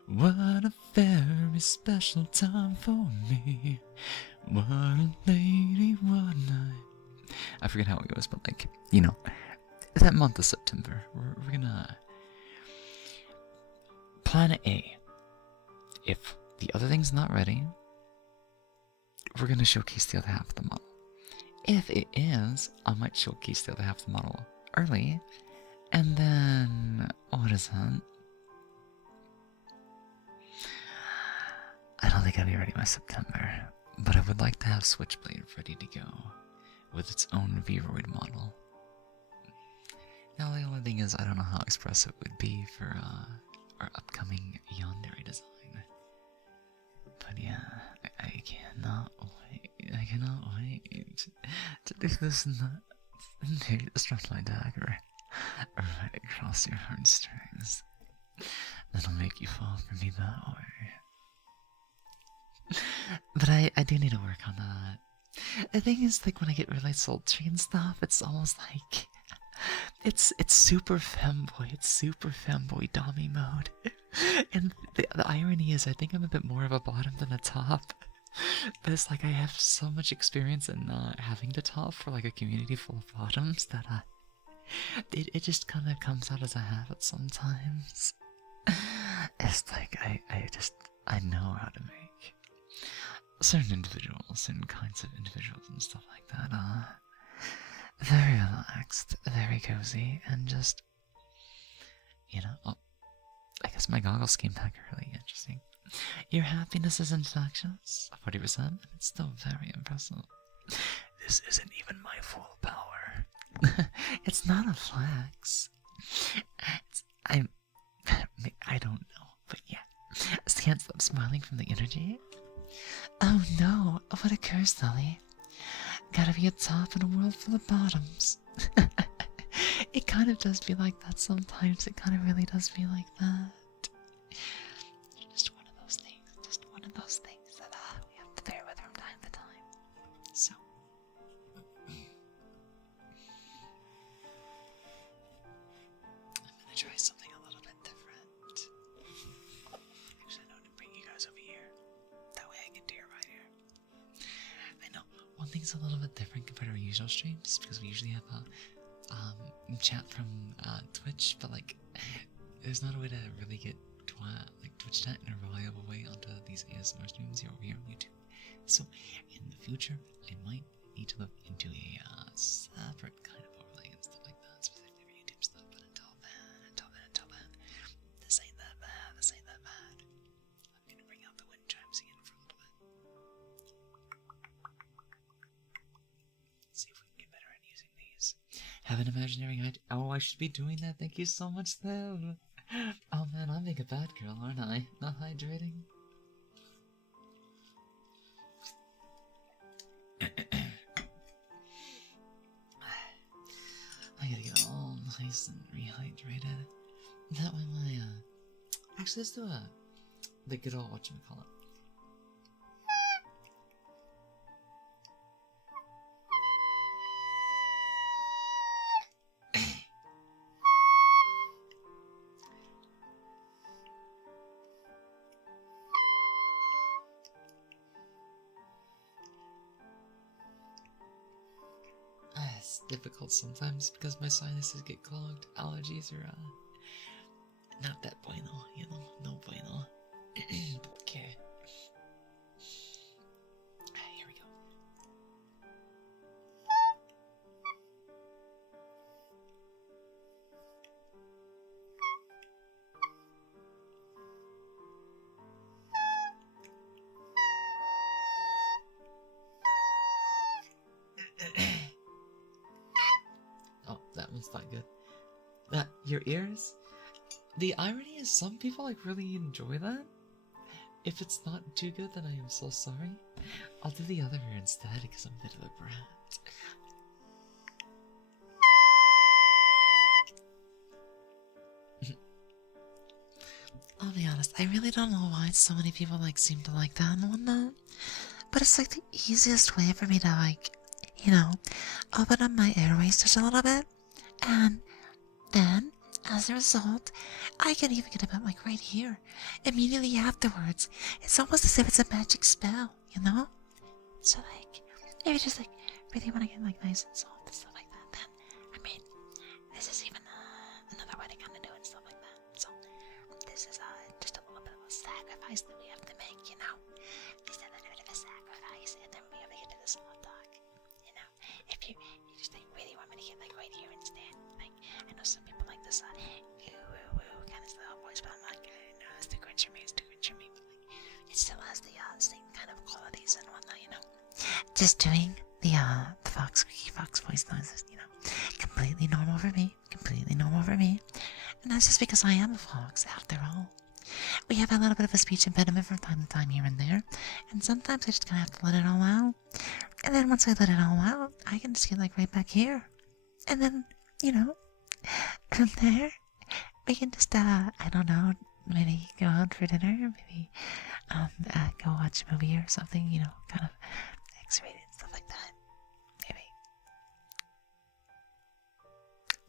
What a very special time for me. What a lady, what a night. I forget how it goes, but like, you know, that month of September, we're gonna... Plan A. If the other thing's not ready, we're gonna showcase the other half of the model. If it is, I might showcase the other half of the model early, and then what is that? I don't think I'll be ready by September, but I would like to have Switchblade ready to go with its own Vroid model. Now the only thing is I don't know how expressive it would be for our upcoming Yandere design. But yeah, I cannot wait. I cannot wait to do this and maybe to strike my dagger right across your heartstrings. That'll make you fall for me that way. But I do need to work on that. The thing is, like, when I get really sultry and stuff, it's almost like it's super femboy. It's super femboy dummy mode. And the irony is, I think I'm a bit more of a bottom than a top. But it's like I have so much experience in having to top for like a community full of bottoms that it just kind of comes out as a habit sometimes. It's like I know how to make certain individuals, certain kinds of individuals and stuff like that. Very relaxed, very cozy, and just, you know, oh, I guess my goggles came back really interesting. Your happiness is infectious, 40%, and it's still very impressive. This isn't even my full power. It's not a flex. I don't know, but yeah. I can't stop smiling from the energy. Oh no, what a curse, Lily. Gotta be a top in a world full of bottoms. It kind of does feel like that sometimes. It kind of really does feel like that. Just one of those things. Just one of those things that we have to bear with from time to time. So. I'm gonna try something a little bit different. Actually, I know to bring you guys over here. That way I can do it right here. I know one thing's a little bit different compared to our usual streams because we usually have a chat from Twitch, but like there's not a way to really get Twitch chat in a reliable way onto these ASMR streams here over here on YouTube. So in the future, I might need to look into a separate kind of overlay and stuff like that, specifically for YouTube stuff. But until then, this ain't that bad. This ain't that bad. I'm gonna bring out the wind chimes again for a little bit. See if we can get better at using these. Have an imaginary oh, I should be doing that. Thank you so much, though. Oh man, I'm being a bad girl, aren't I? Not hydrating. I gotta get all nice and rehydrated. That way my, actually, let's do the good old whatchamacallit. difficult sometimes because my sinuses get clogged. Allergies are not that bueno, you know, no bueno. Okay. Here we go. Oh, that one's not good. Your ears? The irony is some people like really enjoy that. If it's not too good, then I am so sorry. I'll do the other ear instead because I'm a bit of a brat. I'll be honest, I really don't know why so many people like seem to like that and whatnot. But it's like the easiest way for me to like, you know, open up my airways just a little bit. And then, as a result, I can even get about like right here, immediately afterwards. It's almost as if it's a magic spell, you know? So like, if you just like really want to get like nice and soft and stuff like that, then, I mean, this is even another way to kind of do it and stuff like that. So, this is just a little bit of a sacrifice that we have to make, you know? Just a little bit of a sacrifice, and then we have to get to the small talk, you know? If you just like really want me to get like right here instead, like, I know some people like this, kind of style voice, but I'm like, no, it's too cringe for me, but like, it still has the same kind of qualities and whatnot, you know? Just doing the squeaky fox voice noises, you know? Completely normal for me, and that's just because I am a fox, after all. We have a little bit of a speech impediment from time to time here and there, and sometimes I just kind of have to let it all out. And then once I let it all out, I can just get like right back here. And then, you know, from there, we can just, I don't know, maybe go out for dinner, maybe, go watch a movie or something, you know, kind of X-rated, stuff like that. Maybe.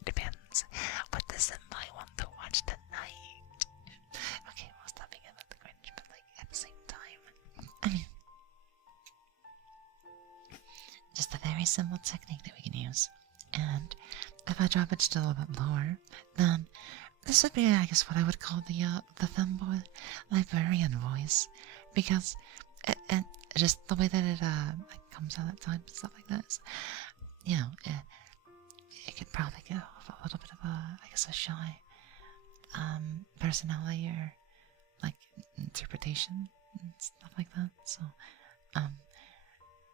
Depends what the senpai want to watch tonight. Okay, we'll stop being about the cringe, but like, at the same time, I mean, just a very simple technique that we can use. And if I drop it just a little bit lower, then this would be, I guess, what I would call the Femboy librarian voice, because it just the way that it like comes out at times and stuff like that is, you know, it could probably give off a little bit of I guess, a shy personality or like interpretation and stuff like that. So,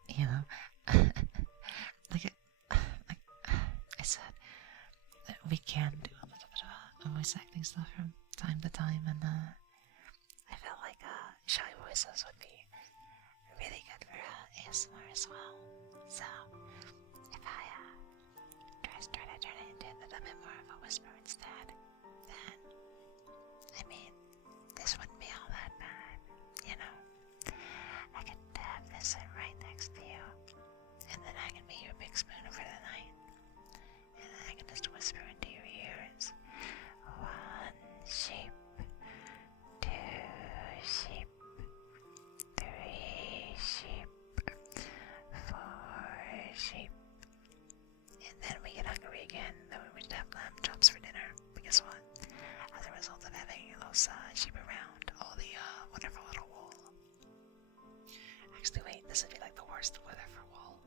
you know, like I said, we can do a little bit of voice acting stuff from time to time, and I feel like shy voices would be really good for ASMR as well. So if I try to turn it into a little bit more of a whisper instead, then I mean, this wouldn't be all that bad, you know. I could have this right next to you, and then I can be your big spoon for the night. And I can just whisper into your ears. 1 sheep, 2 sheep, 3 sheep, 4 sheep. And then we get hungry again, then we would have lamb chops for dinner. But guess what? As a result of having those sheep around, all the wonderful little wool. Actually, wait, this would be like the worst weather for wool.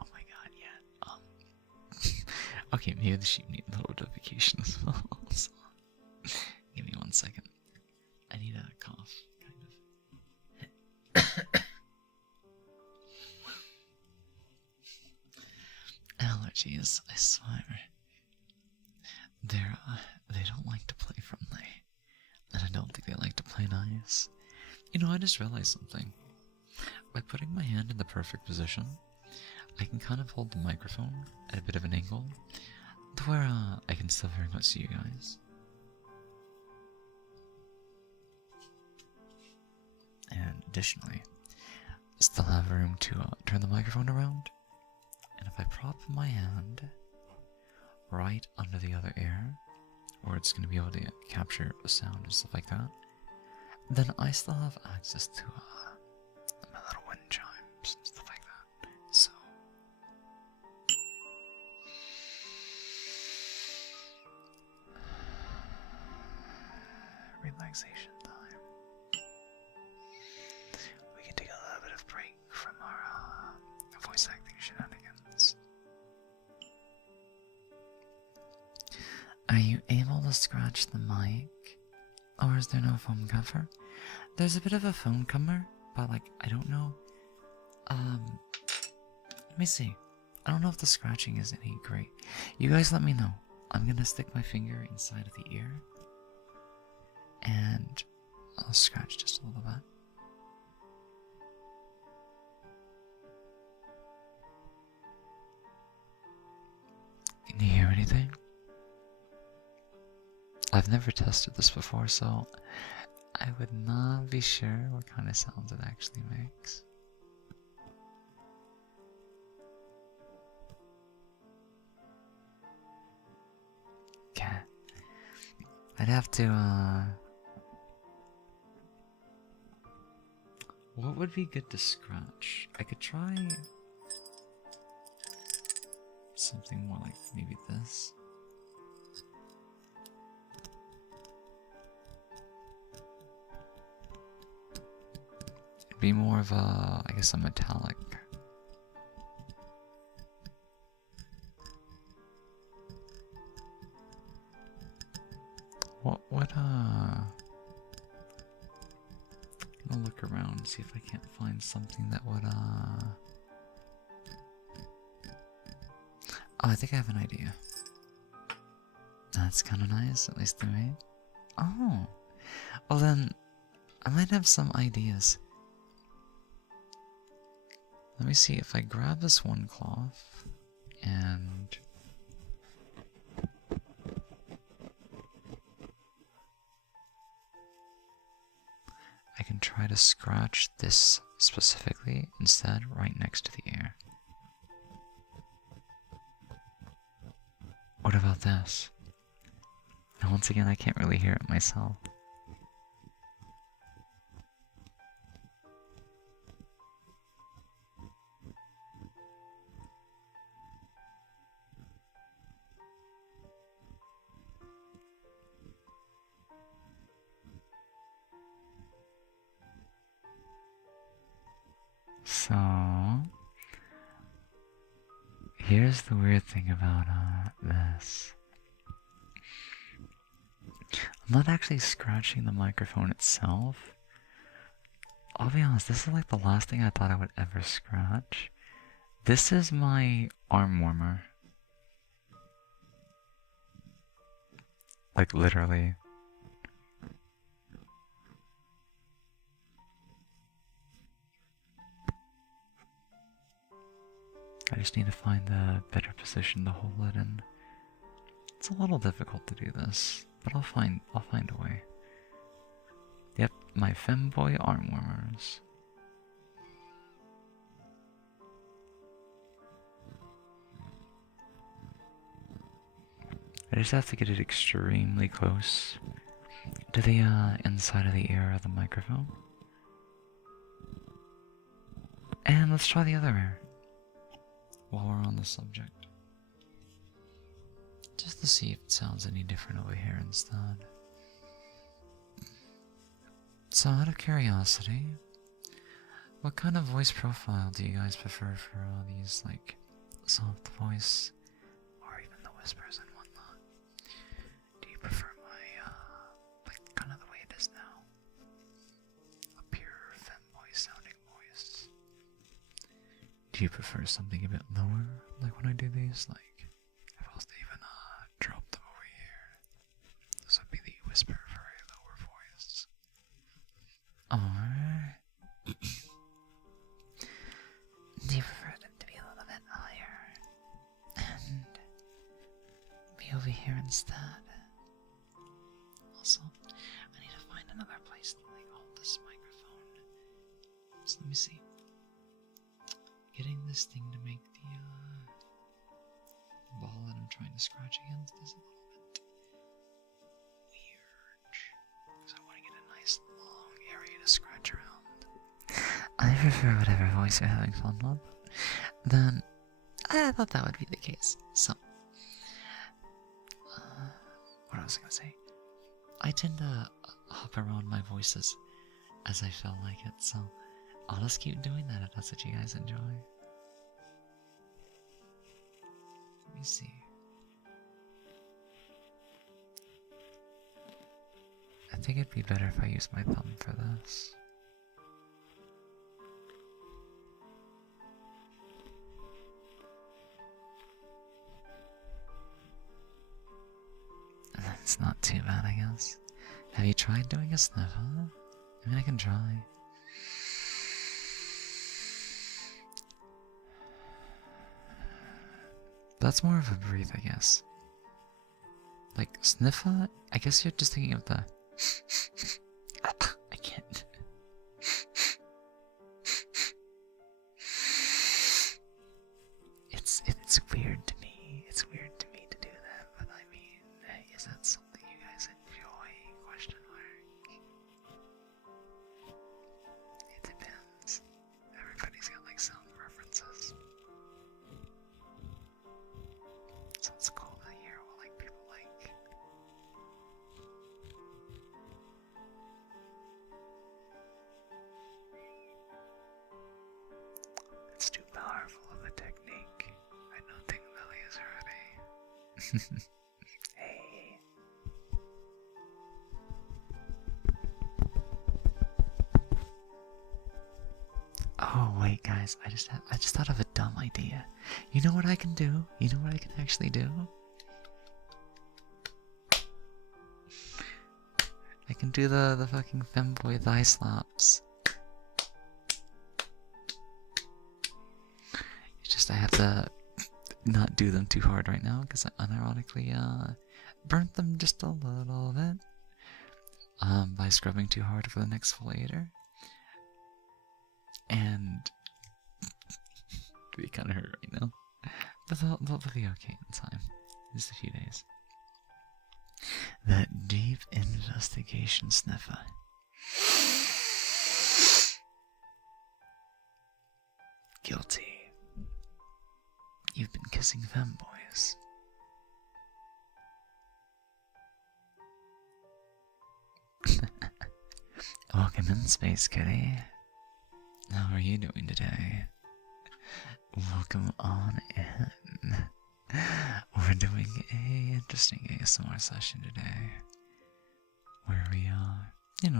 Oh my god, yeah. Okay, maybe the sheep need a little notification as well. So, give me 1 second. I need a cough, kind of. Allergies, I swear. They don't like to play friendly. And I don't think they like to play nice. You know, I just realized something. By putting my hand in the perfect position, I can kind of hold the microphone at a bit of an angle to where I can still very much see you guys. And additionally, still have room to turn the microphone around. And if I prop my hand right under the other ear, where it's going to be able to capture the sound and stuff like that, then I still have access to my little wind chimes and stuff like that. So, relaxation time. We can take a little bit of break from our voice acting shenanigans. Are you able to scratch the mic? Or is there no foam cover? There's a bit of a foam cover, but like, I don't know. Let me see. I don't know if the scratching is any great. You guys let me know. I'm gonna stick my finger inside of the ear. And I'll scratch just a little bit. Can you hear anything? I've never tested this before, so I would not be sure what kind of sounds it actually makes. Okay. I'd have to, what would be good to scratch? I could try something more like maybe this. It'd be more of a, I guess, a metallic. I'll look around and see if I can't find something that would, Oh, I think I have an idea. That's kind of nice, at least to me. Oh, well then, I might have some ideas. Let me see if I grab this one cloth and I can try to scratch this specifically instead right next to the ear. What about this? Now once again, I can't really hear it myself. So, here's the weird thing about this. I'm not actually scratching the microphone itself. I'll be honest, this is like the last thing I thought I would ever scratch. This is my arm warmer. Like literally. I just need to find a better position to hold it in. It's a little difficult to do this, but I'll find a way. Yep, my Femboy arm warmers. I just have to get it extremely close to the inside of the ear of the microphone. And let's try the other ear while we're on the subject. Just to see if it sounds any different over here instead. So out of curiosity, what kind of voice profile do you guys prefer for these like soft voice Or even the whispers and whatnot? Do you prefer my, like kind of the way it is now? A pure femboy sounding voice? Do you prefer something a bit lower, like when I do these? Like, if I was to even drop them over here, this would be the whisper for a lower voice. or Do you prefer them to be a little bit higher and be over here instead? Also, I need to find another place to like hold this microphone. So let me see. getting this thing to make the ball that I'm trying to scratch against is a little bit weird. Because I want to get a nice long area to scratch around. I prefer whatever voice you're having fun with. Then, I thought that would be the case. So, what was I gonna say? I tend to hop around my voices as I feel like it, so I'll just keep doing that if that's what you guys enjoy. Let me see. I think it'd be better if I use my thumb for this. That's not too bad, I guess. Have you tried doing a sniffer? I mean, I can try. That's more of a breathe, I guess. Like, sniffer? I guess you're just thinking of the... I can't. It's weird to me. It's weird to me to do that, but I mean, is that something you guys enjoy? Question mark. It depends. Everybody's got like sound preferences. So it's cool to hear what like people like. It's too powerful of a technique. I don't think Lily is ready. Hey. Oh wait, guys! I just thought of a dumb idea. You know what I can do? You know what I can actually do? I can do the fucking femboy thigh slaps. It's just I have to not do them too hard right now because I unironically burnt them just a little bit by scrubbing too hard for the exfoliator. And they kind of hurt right now, but they'll be okay in time. Just a few days. That deep investigation sniffer. Guilty. You've been kissing femboys. Welcome in, Space Kitty. How are you doing today? Welcome on in. We're doing a interesting ASMR session today, where we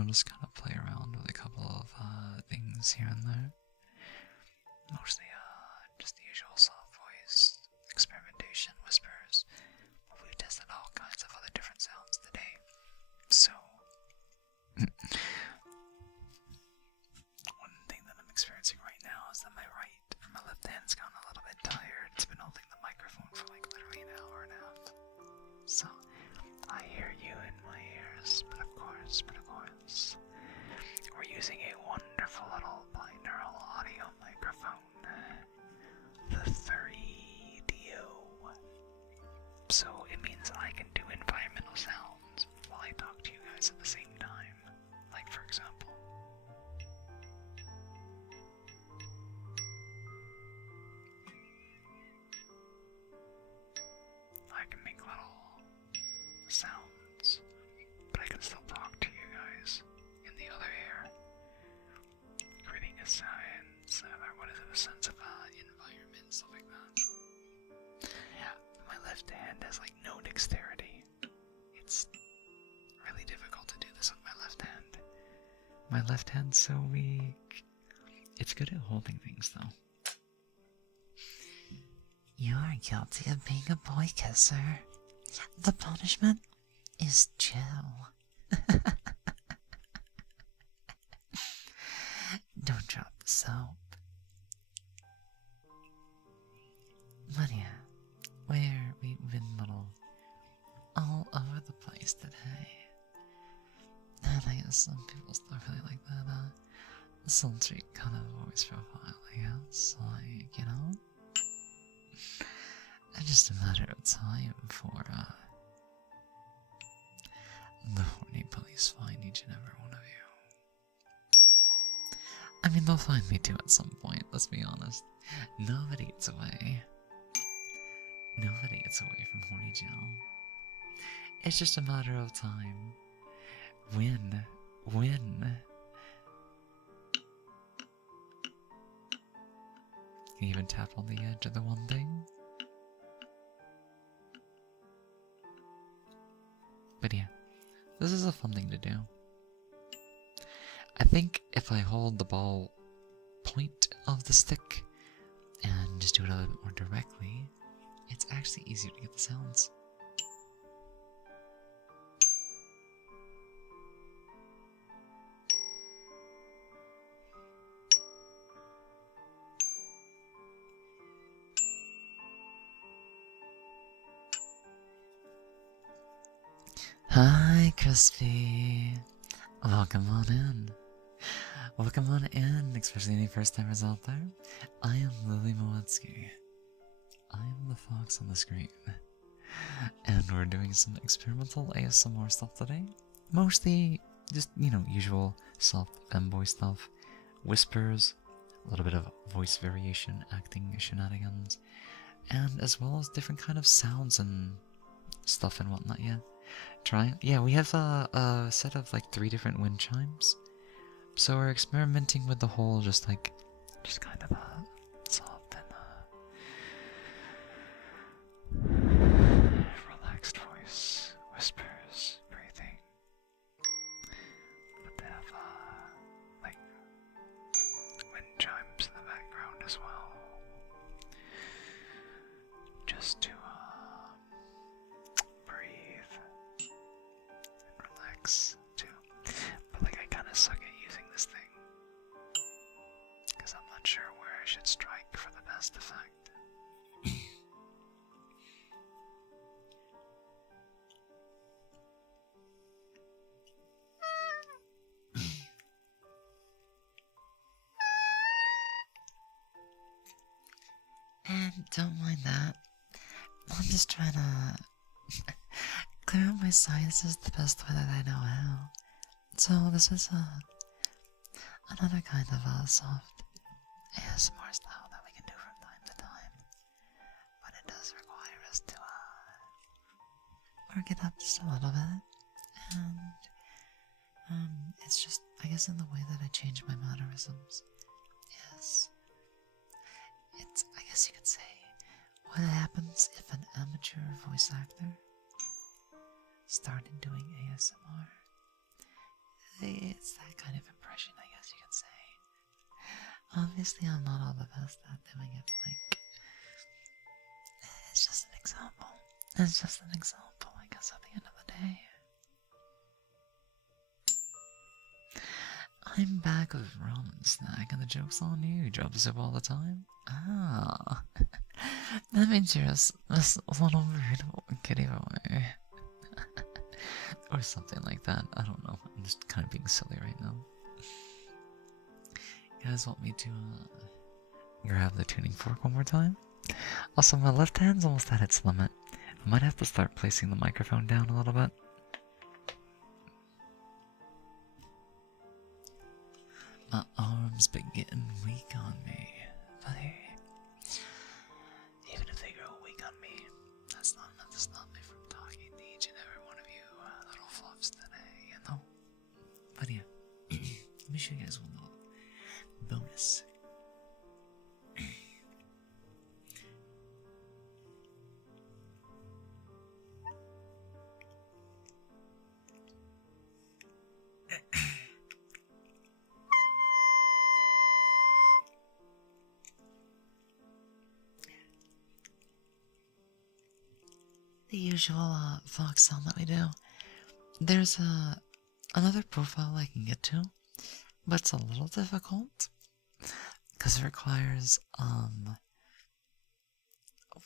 just kind of play around with a couple of things here and there. Mostly just the usual soft voice, experimentation, whispers. We've tested all kinds of other different sounds today. So one thing that I'm experiencing right now is that my left hand's gotten a little bit tired. It's been holding the microphone for like literally an hour and a half. So I hear you in my ears, but of course, we're using a wonderful little binaural audio microphone, the 3DO. So it means I can do environmental sounds while I talk to you guys at the same time. Like for example, I can make little sounds, but I can still talk to you guys in the other ear, creating a sense of environment, stuff like that. My left hand has like no dexterity. It's really difficult to do this with my left hand. My left hand's so weak. It's good at holding things though. You're guilty of being a boy kisser. The punishment is chill. Don't drop the soap. But yeah, we've been little all over the place today. And I guess some people still really like that sultry kind of voice profile, I guess. Like, it's just a matter of time before the horny police find each and every one of you. I mean, they'll find me too at some point, let's be honest. Nobody gets away. Nobody gets away from horny jail. It's just a matter of time when win. Can you even tap on the edge of the one thing? But yeah, this is a fun thing to do. I think if I hold the ball point of the stick and just do it a little bit more directly, it's actually easier to get the sounds. Hi, Crispy. Welcome on in. Welcome on in, especially any first timers out there. I am Lily Mowetsky. I am the fox on the screen. And we're doing some experimental ASMR stuff today. Mostly just, usual soft femboy stuff. Whispers, a little bit of voice variation, acting shenanigans, and as well as different kind of sounds and stuff and whatnot, yeah. Yeah, we have a set of like 3 different wind chimes. So we're experimenting with the whole just kind of soft and relaxed voice, whispers, breathing. But they have like wind chimes in the background as well. Just to breathe and relax too. But like I kinda suck at using this thing, because I'm not sure where I should strike for the best effect. And don't mind that. I'm just trying to clear out my sinuses the best way that I know how. So this is another kind of soft ASMR style that we can do from time to time. But it does require us to work it up just a little bit. And it's just, I guess, in the way that I change my mannerisms is, it's, I guess you could say, what happens if an amateur voice actor started doing ASMR. It's that kind of impression, I guess you could say. Obviously, I'm not all the best at doing it, but like, it's just an example. It's just an example, I guess, at the end of the day. I'm back with ramen snack, and the joke's on you. Drop the soup all the time? Ah. That means you're a little beautiful kitty boy. Or something like that. I don't know. I'm just kind of being silly right now. You guys want me to grab the tuning fork one more time? Also, my left hand's almost at its limit. I might have to start placing the microphone down a little bit. My arms been getting weak on me, but hey, even if they grow weak on me, that's not enough to stop me from talking to each and every one of you little fluffs today, you know? But yeah, let me show you guys one little bonus. The usual fox sound that we do. There's another profile I can get to, but it's a little difficult because it requires a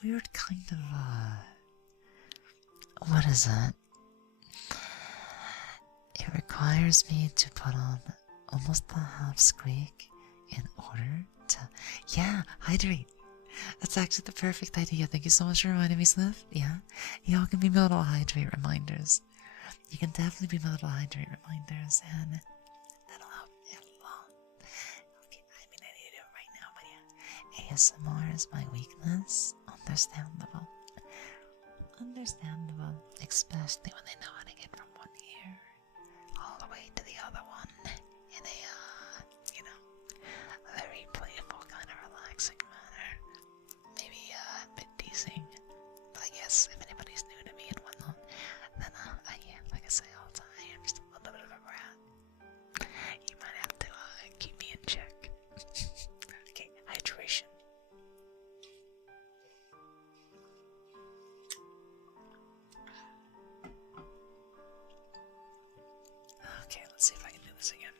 weird kind of what is it? It requires me to put on almost a half squeak in order to, yeah, hydrate. That's actually the perfect idea. Thank you so much for reminding me, Sniff. Yeah, y'all can be my little hydrate reminders. You can definitely be my little hydrate reminders, and that'll help a lot. Okay, I mean, I need to do it right now, but yeah. ASMR is my weakness. Understandable. Understandable. Especially when they know how to get from one ear all the way to the other one. Let's see if I can do this again.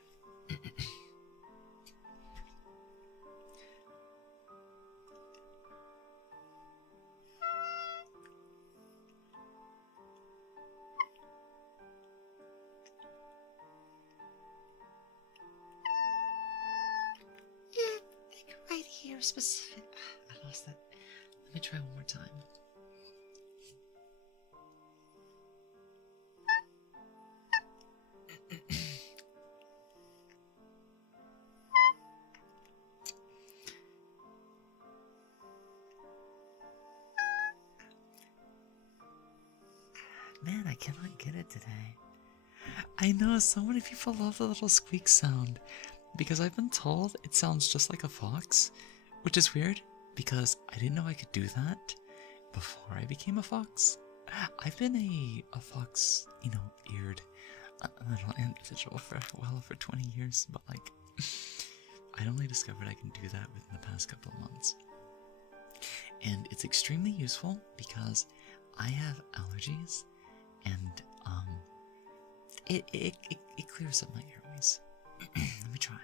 Yeah, like right here specific. I lost that. Let me try one more time. Man, I cannot get it today. I know so many people love the little squeak sound because I've been told it sounds just like a fox, which is weird because I didn't know I could do that before I became a fox. I've been a fox, eared little individual for well over 20 years, but like I only discovered I can do that within the past couple of months. And it's extremely useful because I have allergies and it clears up my airways. Let me try.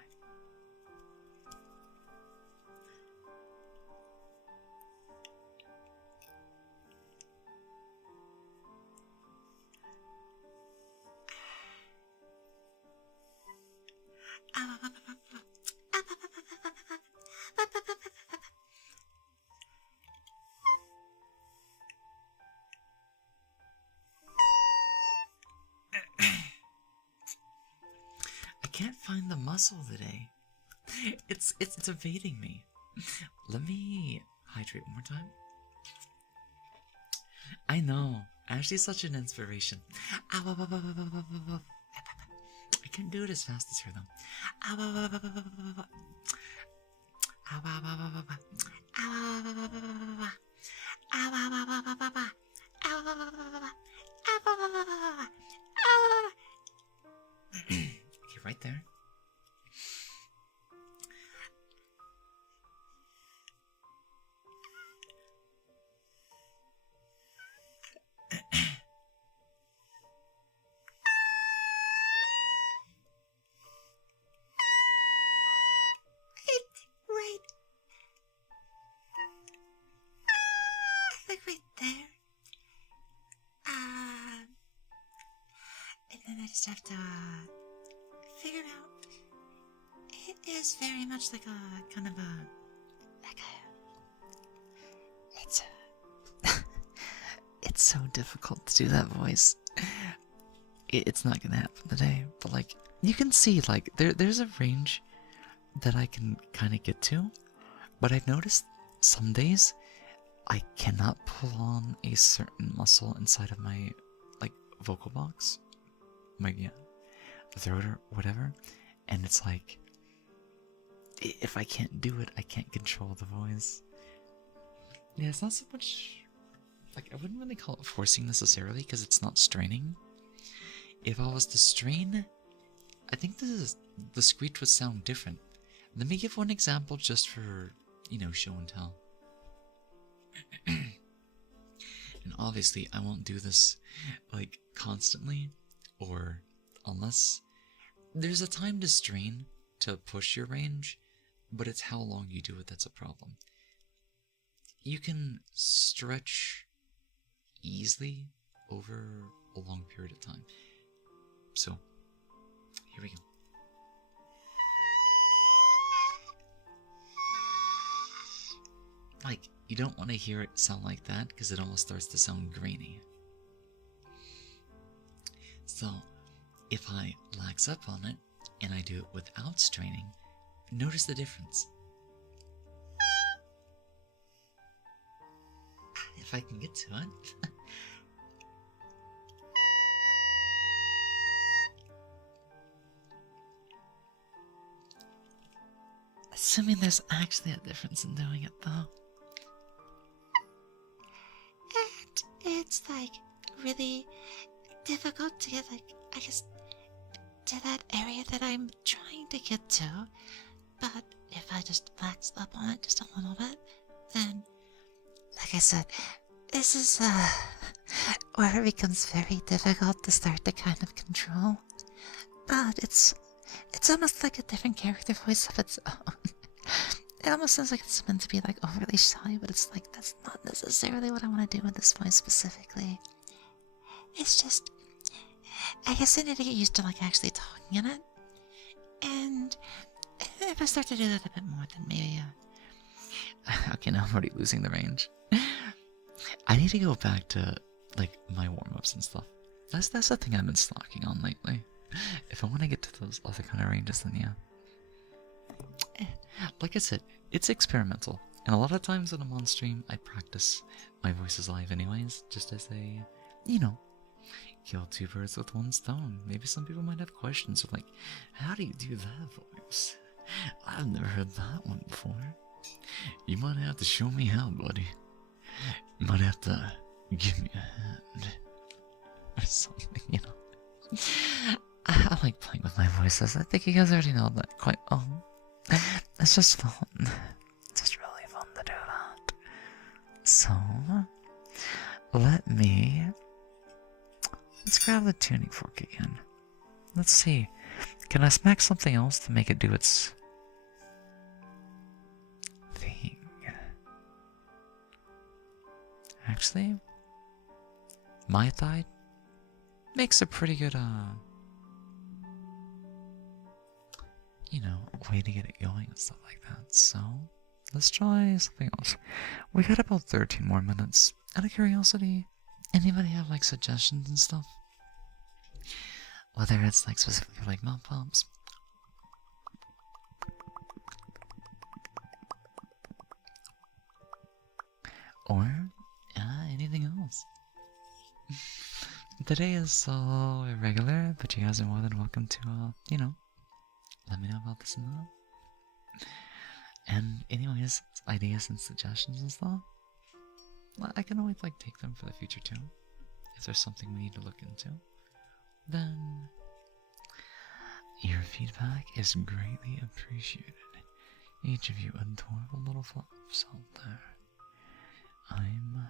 I can't find the muscle today. It's evading me. Let me hydrate one more time. I know. Ashley's such an inspiration. I can't do it as fast as her though. Okay, right there. Right there. And then I just have to figure out. It is very much like a kind of a it's so difficult to do that voice. It's not gonna happen today, but like you can see, like there's a range that I can kind of get to, but I've noticed some days I cannot pull on a certain muscle inside of my vocal box, my throat or whatever, and it's like if I can't do it, I can't control the voice. Yeah, it's not so much I wouldn't really call it forcing necessarily because it's not straining. If I was to strain, I think the screech would sound different. Let me give one example just for show and tell. And obviously I won't do this constantly, or unless there's a time to strain to push your range, but it's how long you do it that's a problem. You can stretch easily over a long period of time. So here we go. You don't want to hear it sound like that because it almost starts to sound grainy. So if I lax up on it and I do it without straining, notice the difference. If I can get to it. Assuming there's actually a difference in doing it though. And it's really difficult to get I guess to that area that I'm trying to get to. But if I just lax up on it just a little bit, then like I said, this is where it becomes very difficult to start to kind of control. It's almost like a different character voice of its own. It almost sounds like it's meant to be like overly shy, but it's like that's not necessarily what I want to do with this voice specifically. It's just, I guess I need to get used to like actually talking in it, and if I start to do that a bit more, then maybe. Okay, now I'm already losing the range. I need to go back to like my warm-ups and stuff. That's the thing I've been slacking on lately. If I want to get to those other kind of ranges, then yeah. Like I said, it's experimental. And a lot of times when I'm on stream, I practice my voices live anyways, just as a, kill two birds with one stone. Maybe some people might have questions of like, how do you do that voice? I've never heard that one before. You might have to show me how, buddy. You might have to give me a hand. Or something, I like playing with my voices. I think you guys already know that quite well. It's just fun. It's just really fun to do that. So, let's grab the tuning fork again. Let's see. Can I smack something else to make it do its thing? Actually, my thigh makes a pretty good, way to get it going and stuff like that. So, let's try something else. We got about 13 more minutes. Out of curiosity, anybody have like suggestions and stuff? Whether it's like specifically like mouth pumps, or anything else. Today is so irregular, but you guys are more than welcome to, let me know about this and that. And anyways, ideas and suggestions and stuff, I can always like take them for the future too. If there's something we need to look into, then your feedback is greatly appreciated. Each of you adorable little fluffs out there. I'm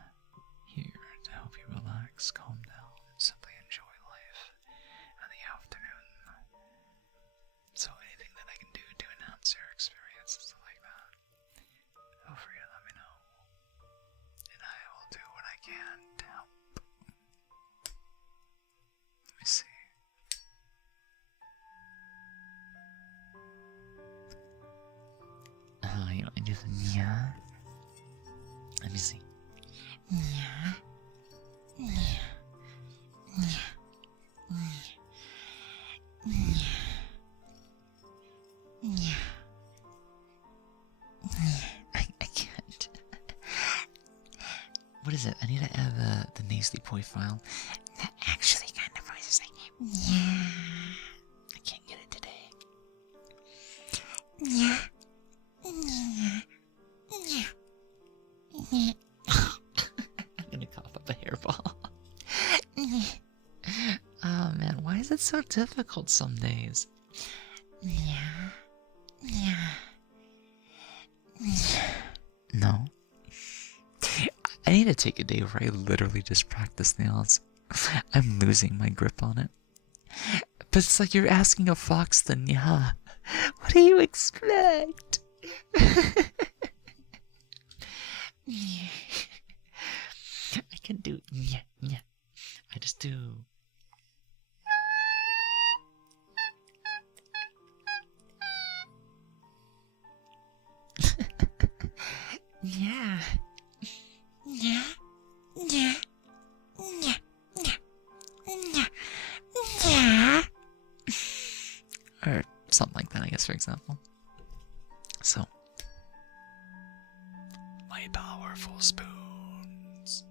here to help you relax, calm down, and simply enjoy life in the afternoon. So anything that I can do to enhance your experience and stuff like that, feel free to let me know. And I will do what I can to help. Let me see. I do the nya. Let me see. Nya. Nya. Nya. Nya. Nya. I can't. What is it? I need to add the nasty boy file. That actually kind of voice is like, yeah. I can't get it today. Yeah. Yeah. Yeah. Yeah. I'm gonna cough up a hairball. Oh man, why is it so difficult some days? Yeah. Yeah. No. I need to take a day where I literally just practice nails. I'm losing my grip on it. But it's like you're asking a fox to nya. What do you expect? I can do nya nya. I just do. Yeah. Yeah. Yeah. Yeah. Yeah. Yeah. Yeah. Or something like that, I guess, for example. So, my powerful spoons.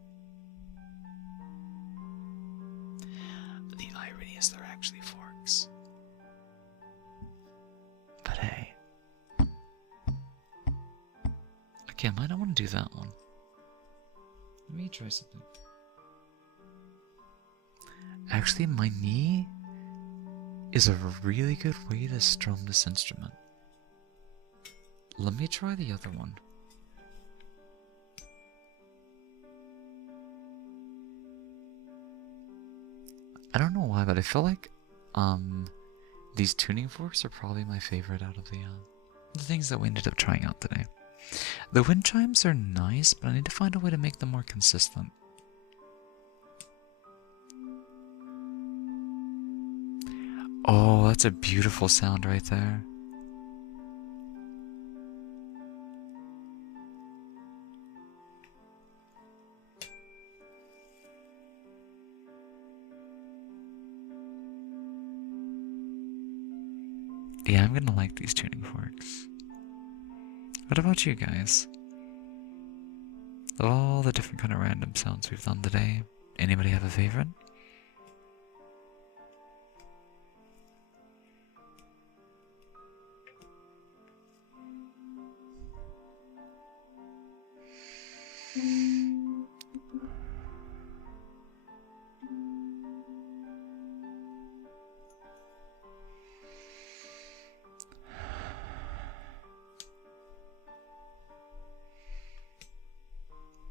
The irony is they're actually forks. But hey. Okay, I might not want to do that one. Let me try something. Actually, my knee is a really good way to strum this instrument. Let me try the other one. I don't know why, but I feel like, these tuning forks are probably my favorite out of the things that we ended up trying out today. The wind chimes are nice, but I need to find a way to make them more consistent. Oh, that's a beautiful sound right there. Yeah, I'm gonna like these tuning forks. What about you guys? Of all the different kind of random sounds we've done today, anybody have a favorite?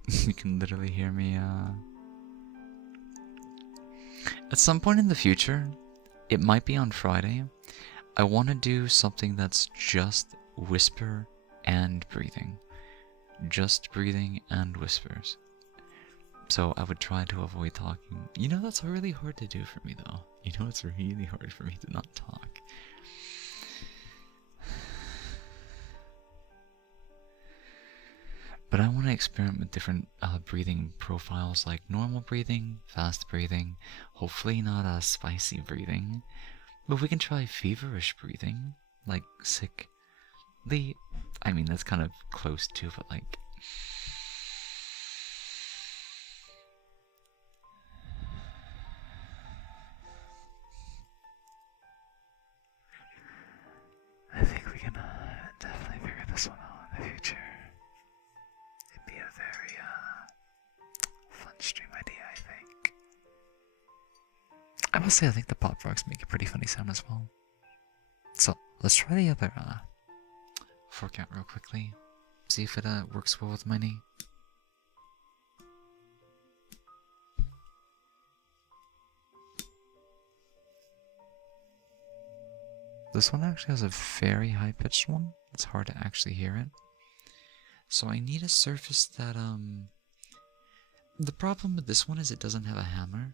You can literally hear me, At some point in the future, it might be on Friday, I want to do something that's just whisper and breathing. Just breathing and whispers. So I would try to avoid talking. You know, that's really hard to do for me, though. You know, it's really hard for me to not talk. But I want to experiment with different breathing profiles, like normal breathing, fast breathing, hopefully not spicy breathing. But we can try feverish breathing, like sickly. I mean, that's kind of close to, but like... I think we can definitely figure this one out in the future. It'd be a very fun stream idea, I think. I must say, I think the pop rocks make a pretty funny sound as well. So, let's try the other fork out real quickly. See if it works well with my knee. This one actually has a very high-pitched one. It's hard to actually hear it. So I need a surface that, The problem with this one is it doesn't have a hammer.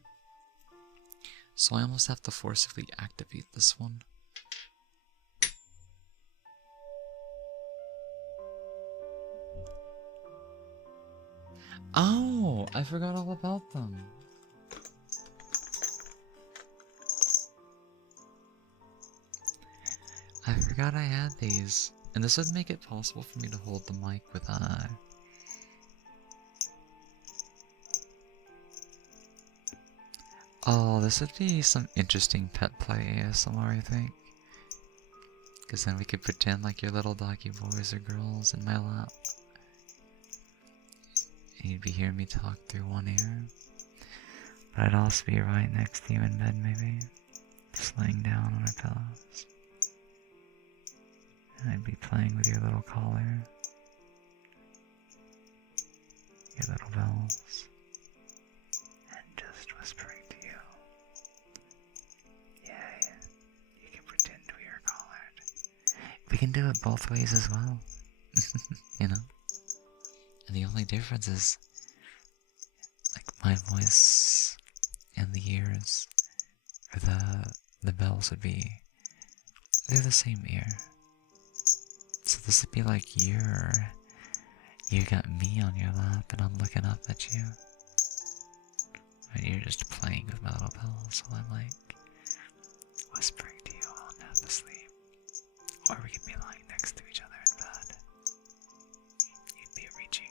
So I almost have to forcibly activate this one. Oh, I forgot all about them. I forgot I had these. And this would make it possible for me to hold the mic with Oh, this would be some interesting pet play ASMR, I think. Because then we could pretend like your little doggy boys or girls in my lap. And you'd be hearing me talk through one ear. But I'd also be right next to you in bed, maybe. Just laying down on our pillows. And I'd be playing with your little collar. Your little bells. And just whispering to you. Yeah, you can pretend we are collared. We can do it both ways as well. You know? And the only difference is, like, my voice and the ears, or the bells would be, they're the same ear. So this would be like you got me on your lap and I'm looking up at you. And you're just playing with my little bells while I'm like whispering to you on half asleep. Or we could be lying next to each other in bed. You'd be reaching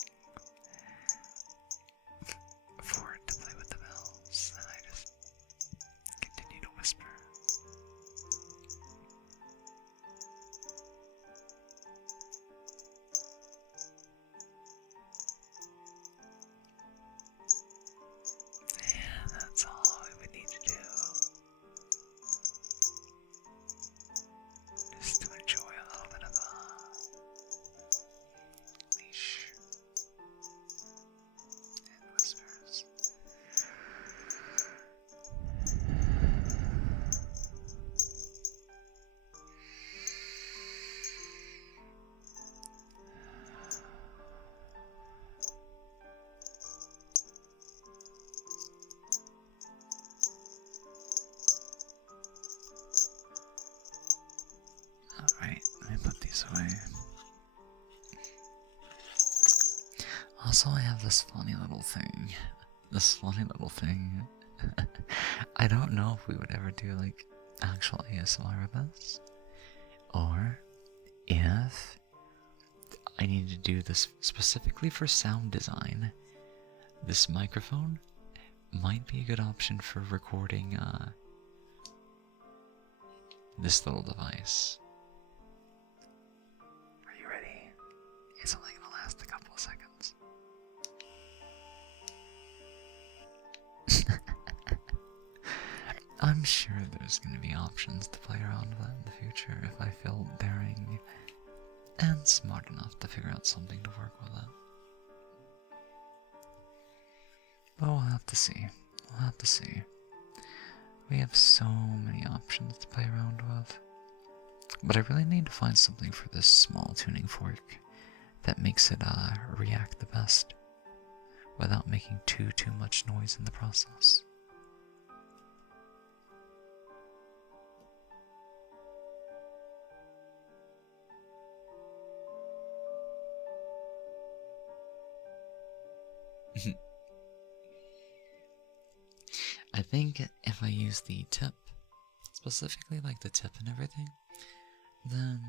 forward to play with the bells, and I just continue to whisper. And that's all we would need to do. Just to enjoy a little bit of this way. Also, I have this funny little thing. I don't know if we would ever do like actual ASMR with this, or if I need to do this specifically for sound design. This microphone might be a good option for recording this little device. Are you ready? It's only gonna last a couple of seconds. I'm sure there's gonna be options to play around with that in the future if I feel daring and smart enough to figure out something to work with it. But we'll have to see. We'll have to see. We have so many options to play around with. But I really need to find something for this small tuning fork that makes it react the best without making too much noise in the process. I think if I use the tip, specifically like the tip and everything, then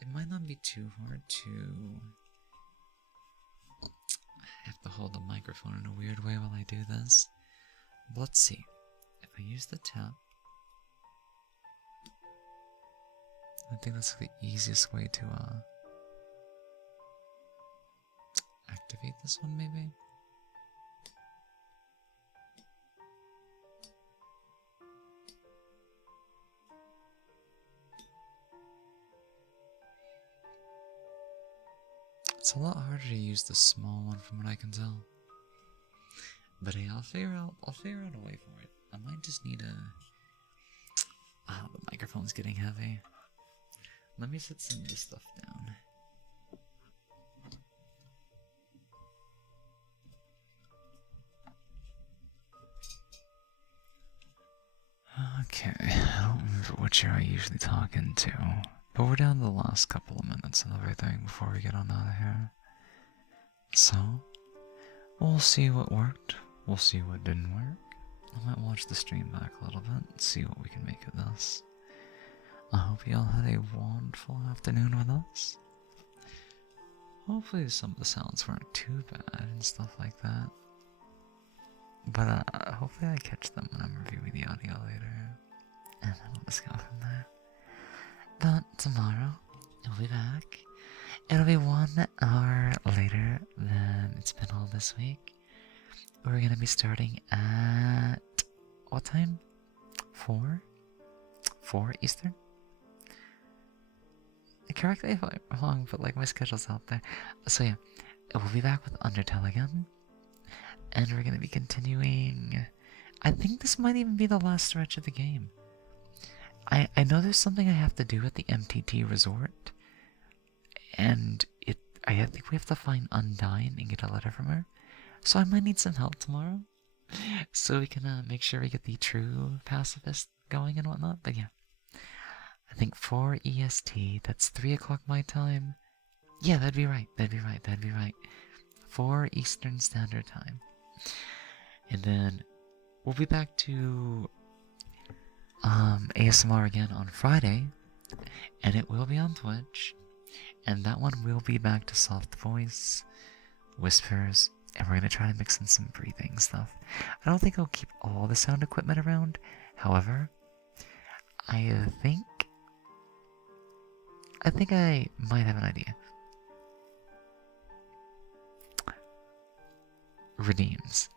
it might not be too hard to have to hold the microphone in a weird way while I do this. But let's see. If I use the tip, I think that's the easiest way to activate this one, maybe. It's a lot harder to use the small one from what I can tell. But hey, I'll figure out a way for it. I might just need a... Oh, the microphone's getting heavy. Let me set some of this stuff down. Okay, I don't remember what year I usually talk into. But we're down to the last couple of minutes and everything before we get on out of here. So, we'll see what worked. We'll see what didn't work. I might watch the stream back a little bit and see what we can make of this. I hope you all had a wonderful afternoon with us. Hopefully some of the sounds weren't too bad and stuff like that. But hopefully I catch them when I'm reviewing the audio later. And then we'll just go from there. But tomorrow, we'll be back. It'll be 1 hour later than it's been all this week. We're gonna be starting at... what time? 4? 4 Eastern? Correct me if I'm wrong, but like my schedule's out there. So yeah, we'll be back with Undertale again. And we're gonna be continuing... I think this might even be the last stretch of the game. I know there's something I have to do at the MTT resort, and I think we have to find Undyne and get a letter from her, so I might need some help tomorrow, so we can make sure we get the true pacifist going and whatnot. But yeah, I think 4 EST, that's 3 o'clock my time. Yeah, that'd be right. 4 Eastern Standard Time, and then we'll be back to ASMR again on Friday, and it will be on Twitch, and that one will be back to soft voice, whispers, and we're gonna try to mix in some breathing stuff. I don't think I'll keep all the sound equipment around, however, I think I might have an idea. Redeems.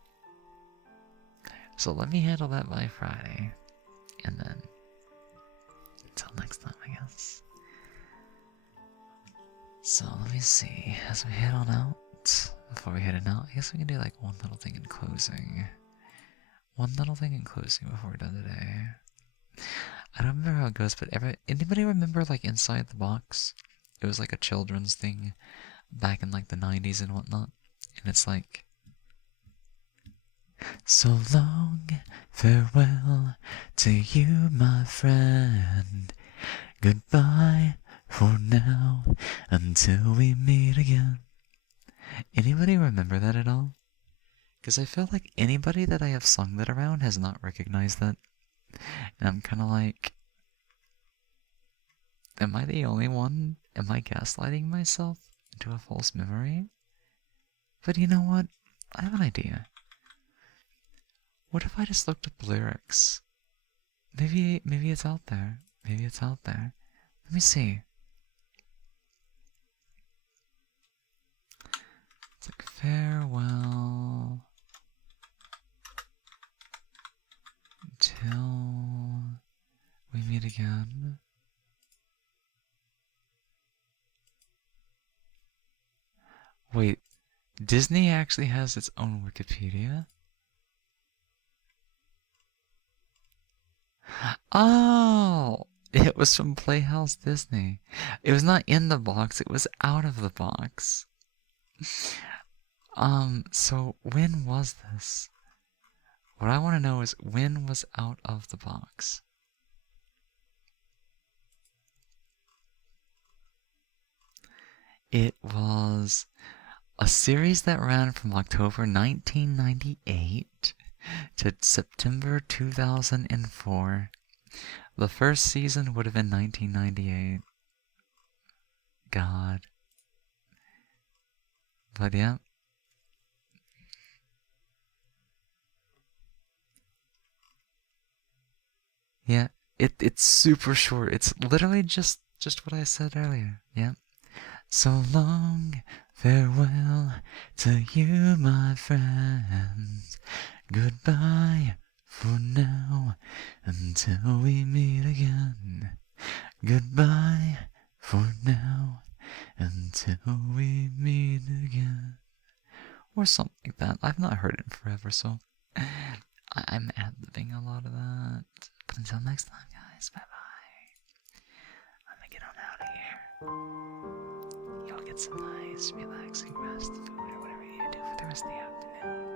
So let me handle that by Friday. And then, until next time, I guess. So, let me see. As we head on out, before we head out, I guess we can do like one little thing in closing. One little thing in closing before we're done today. I don't remember how it goes, but anybody remember like Inside the Box? It was like a children's thing back in like the 90s and whatnot. And it's like... So long, farewell to you, my friend. Goodbye, for now, until we meet again. Anybody remember that at all? Because I feel like anybody that I have sung that around has not recognized that. And I'm kind of like, am I the only one? Am I gaslighting myself into a false memory? But you know what? I have an idea. What if I just looked up lyrics? Maybe it's out there. Maybe it's out there. Let me see. It's like farewell till we meet again. Wait, Disney actually has its own Wikipedia? Oh, it was from Playhouse Disney. It was not in the box, it was out of the box. So when was this? What I want to know is when was out of the box? It was a series that ran from October 1998 to September 2004. The first season would have been 1998. God. But yeah. Yeah, it's super short. It's literally just what I said earlier. Yeah. So long, farewell to you, my friends. Goodbye for now, until we meet again. Goodbye for now, until we meet again. Or something like that. I've not heard it in forever, so I'm ad-libbing a lot of that. But until next time, guys, bye-bye. I'm gonna get on out of here. Y'all get some nice, relaxing rest, food, or whatever you do for the rest of the afternoon.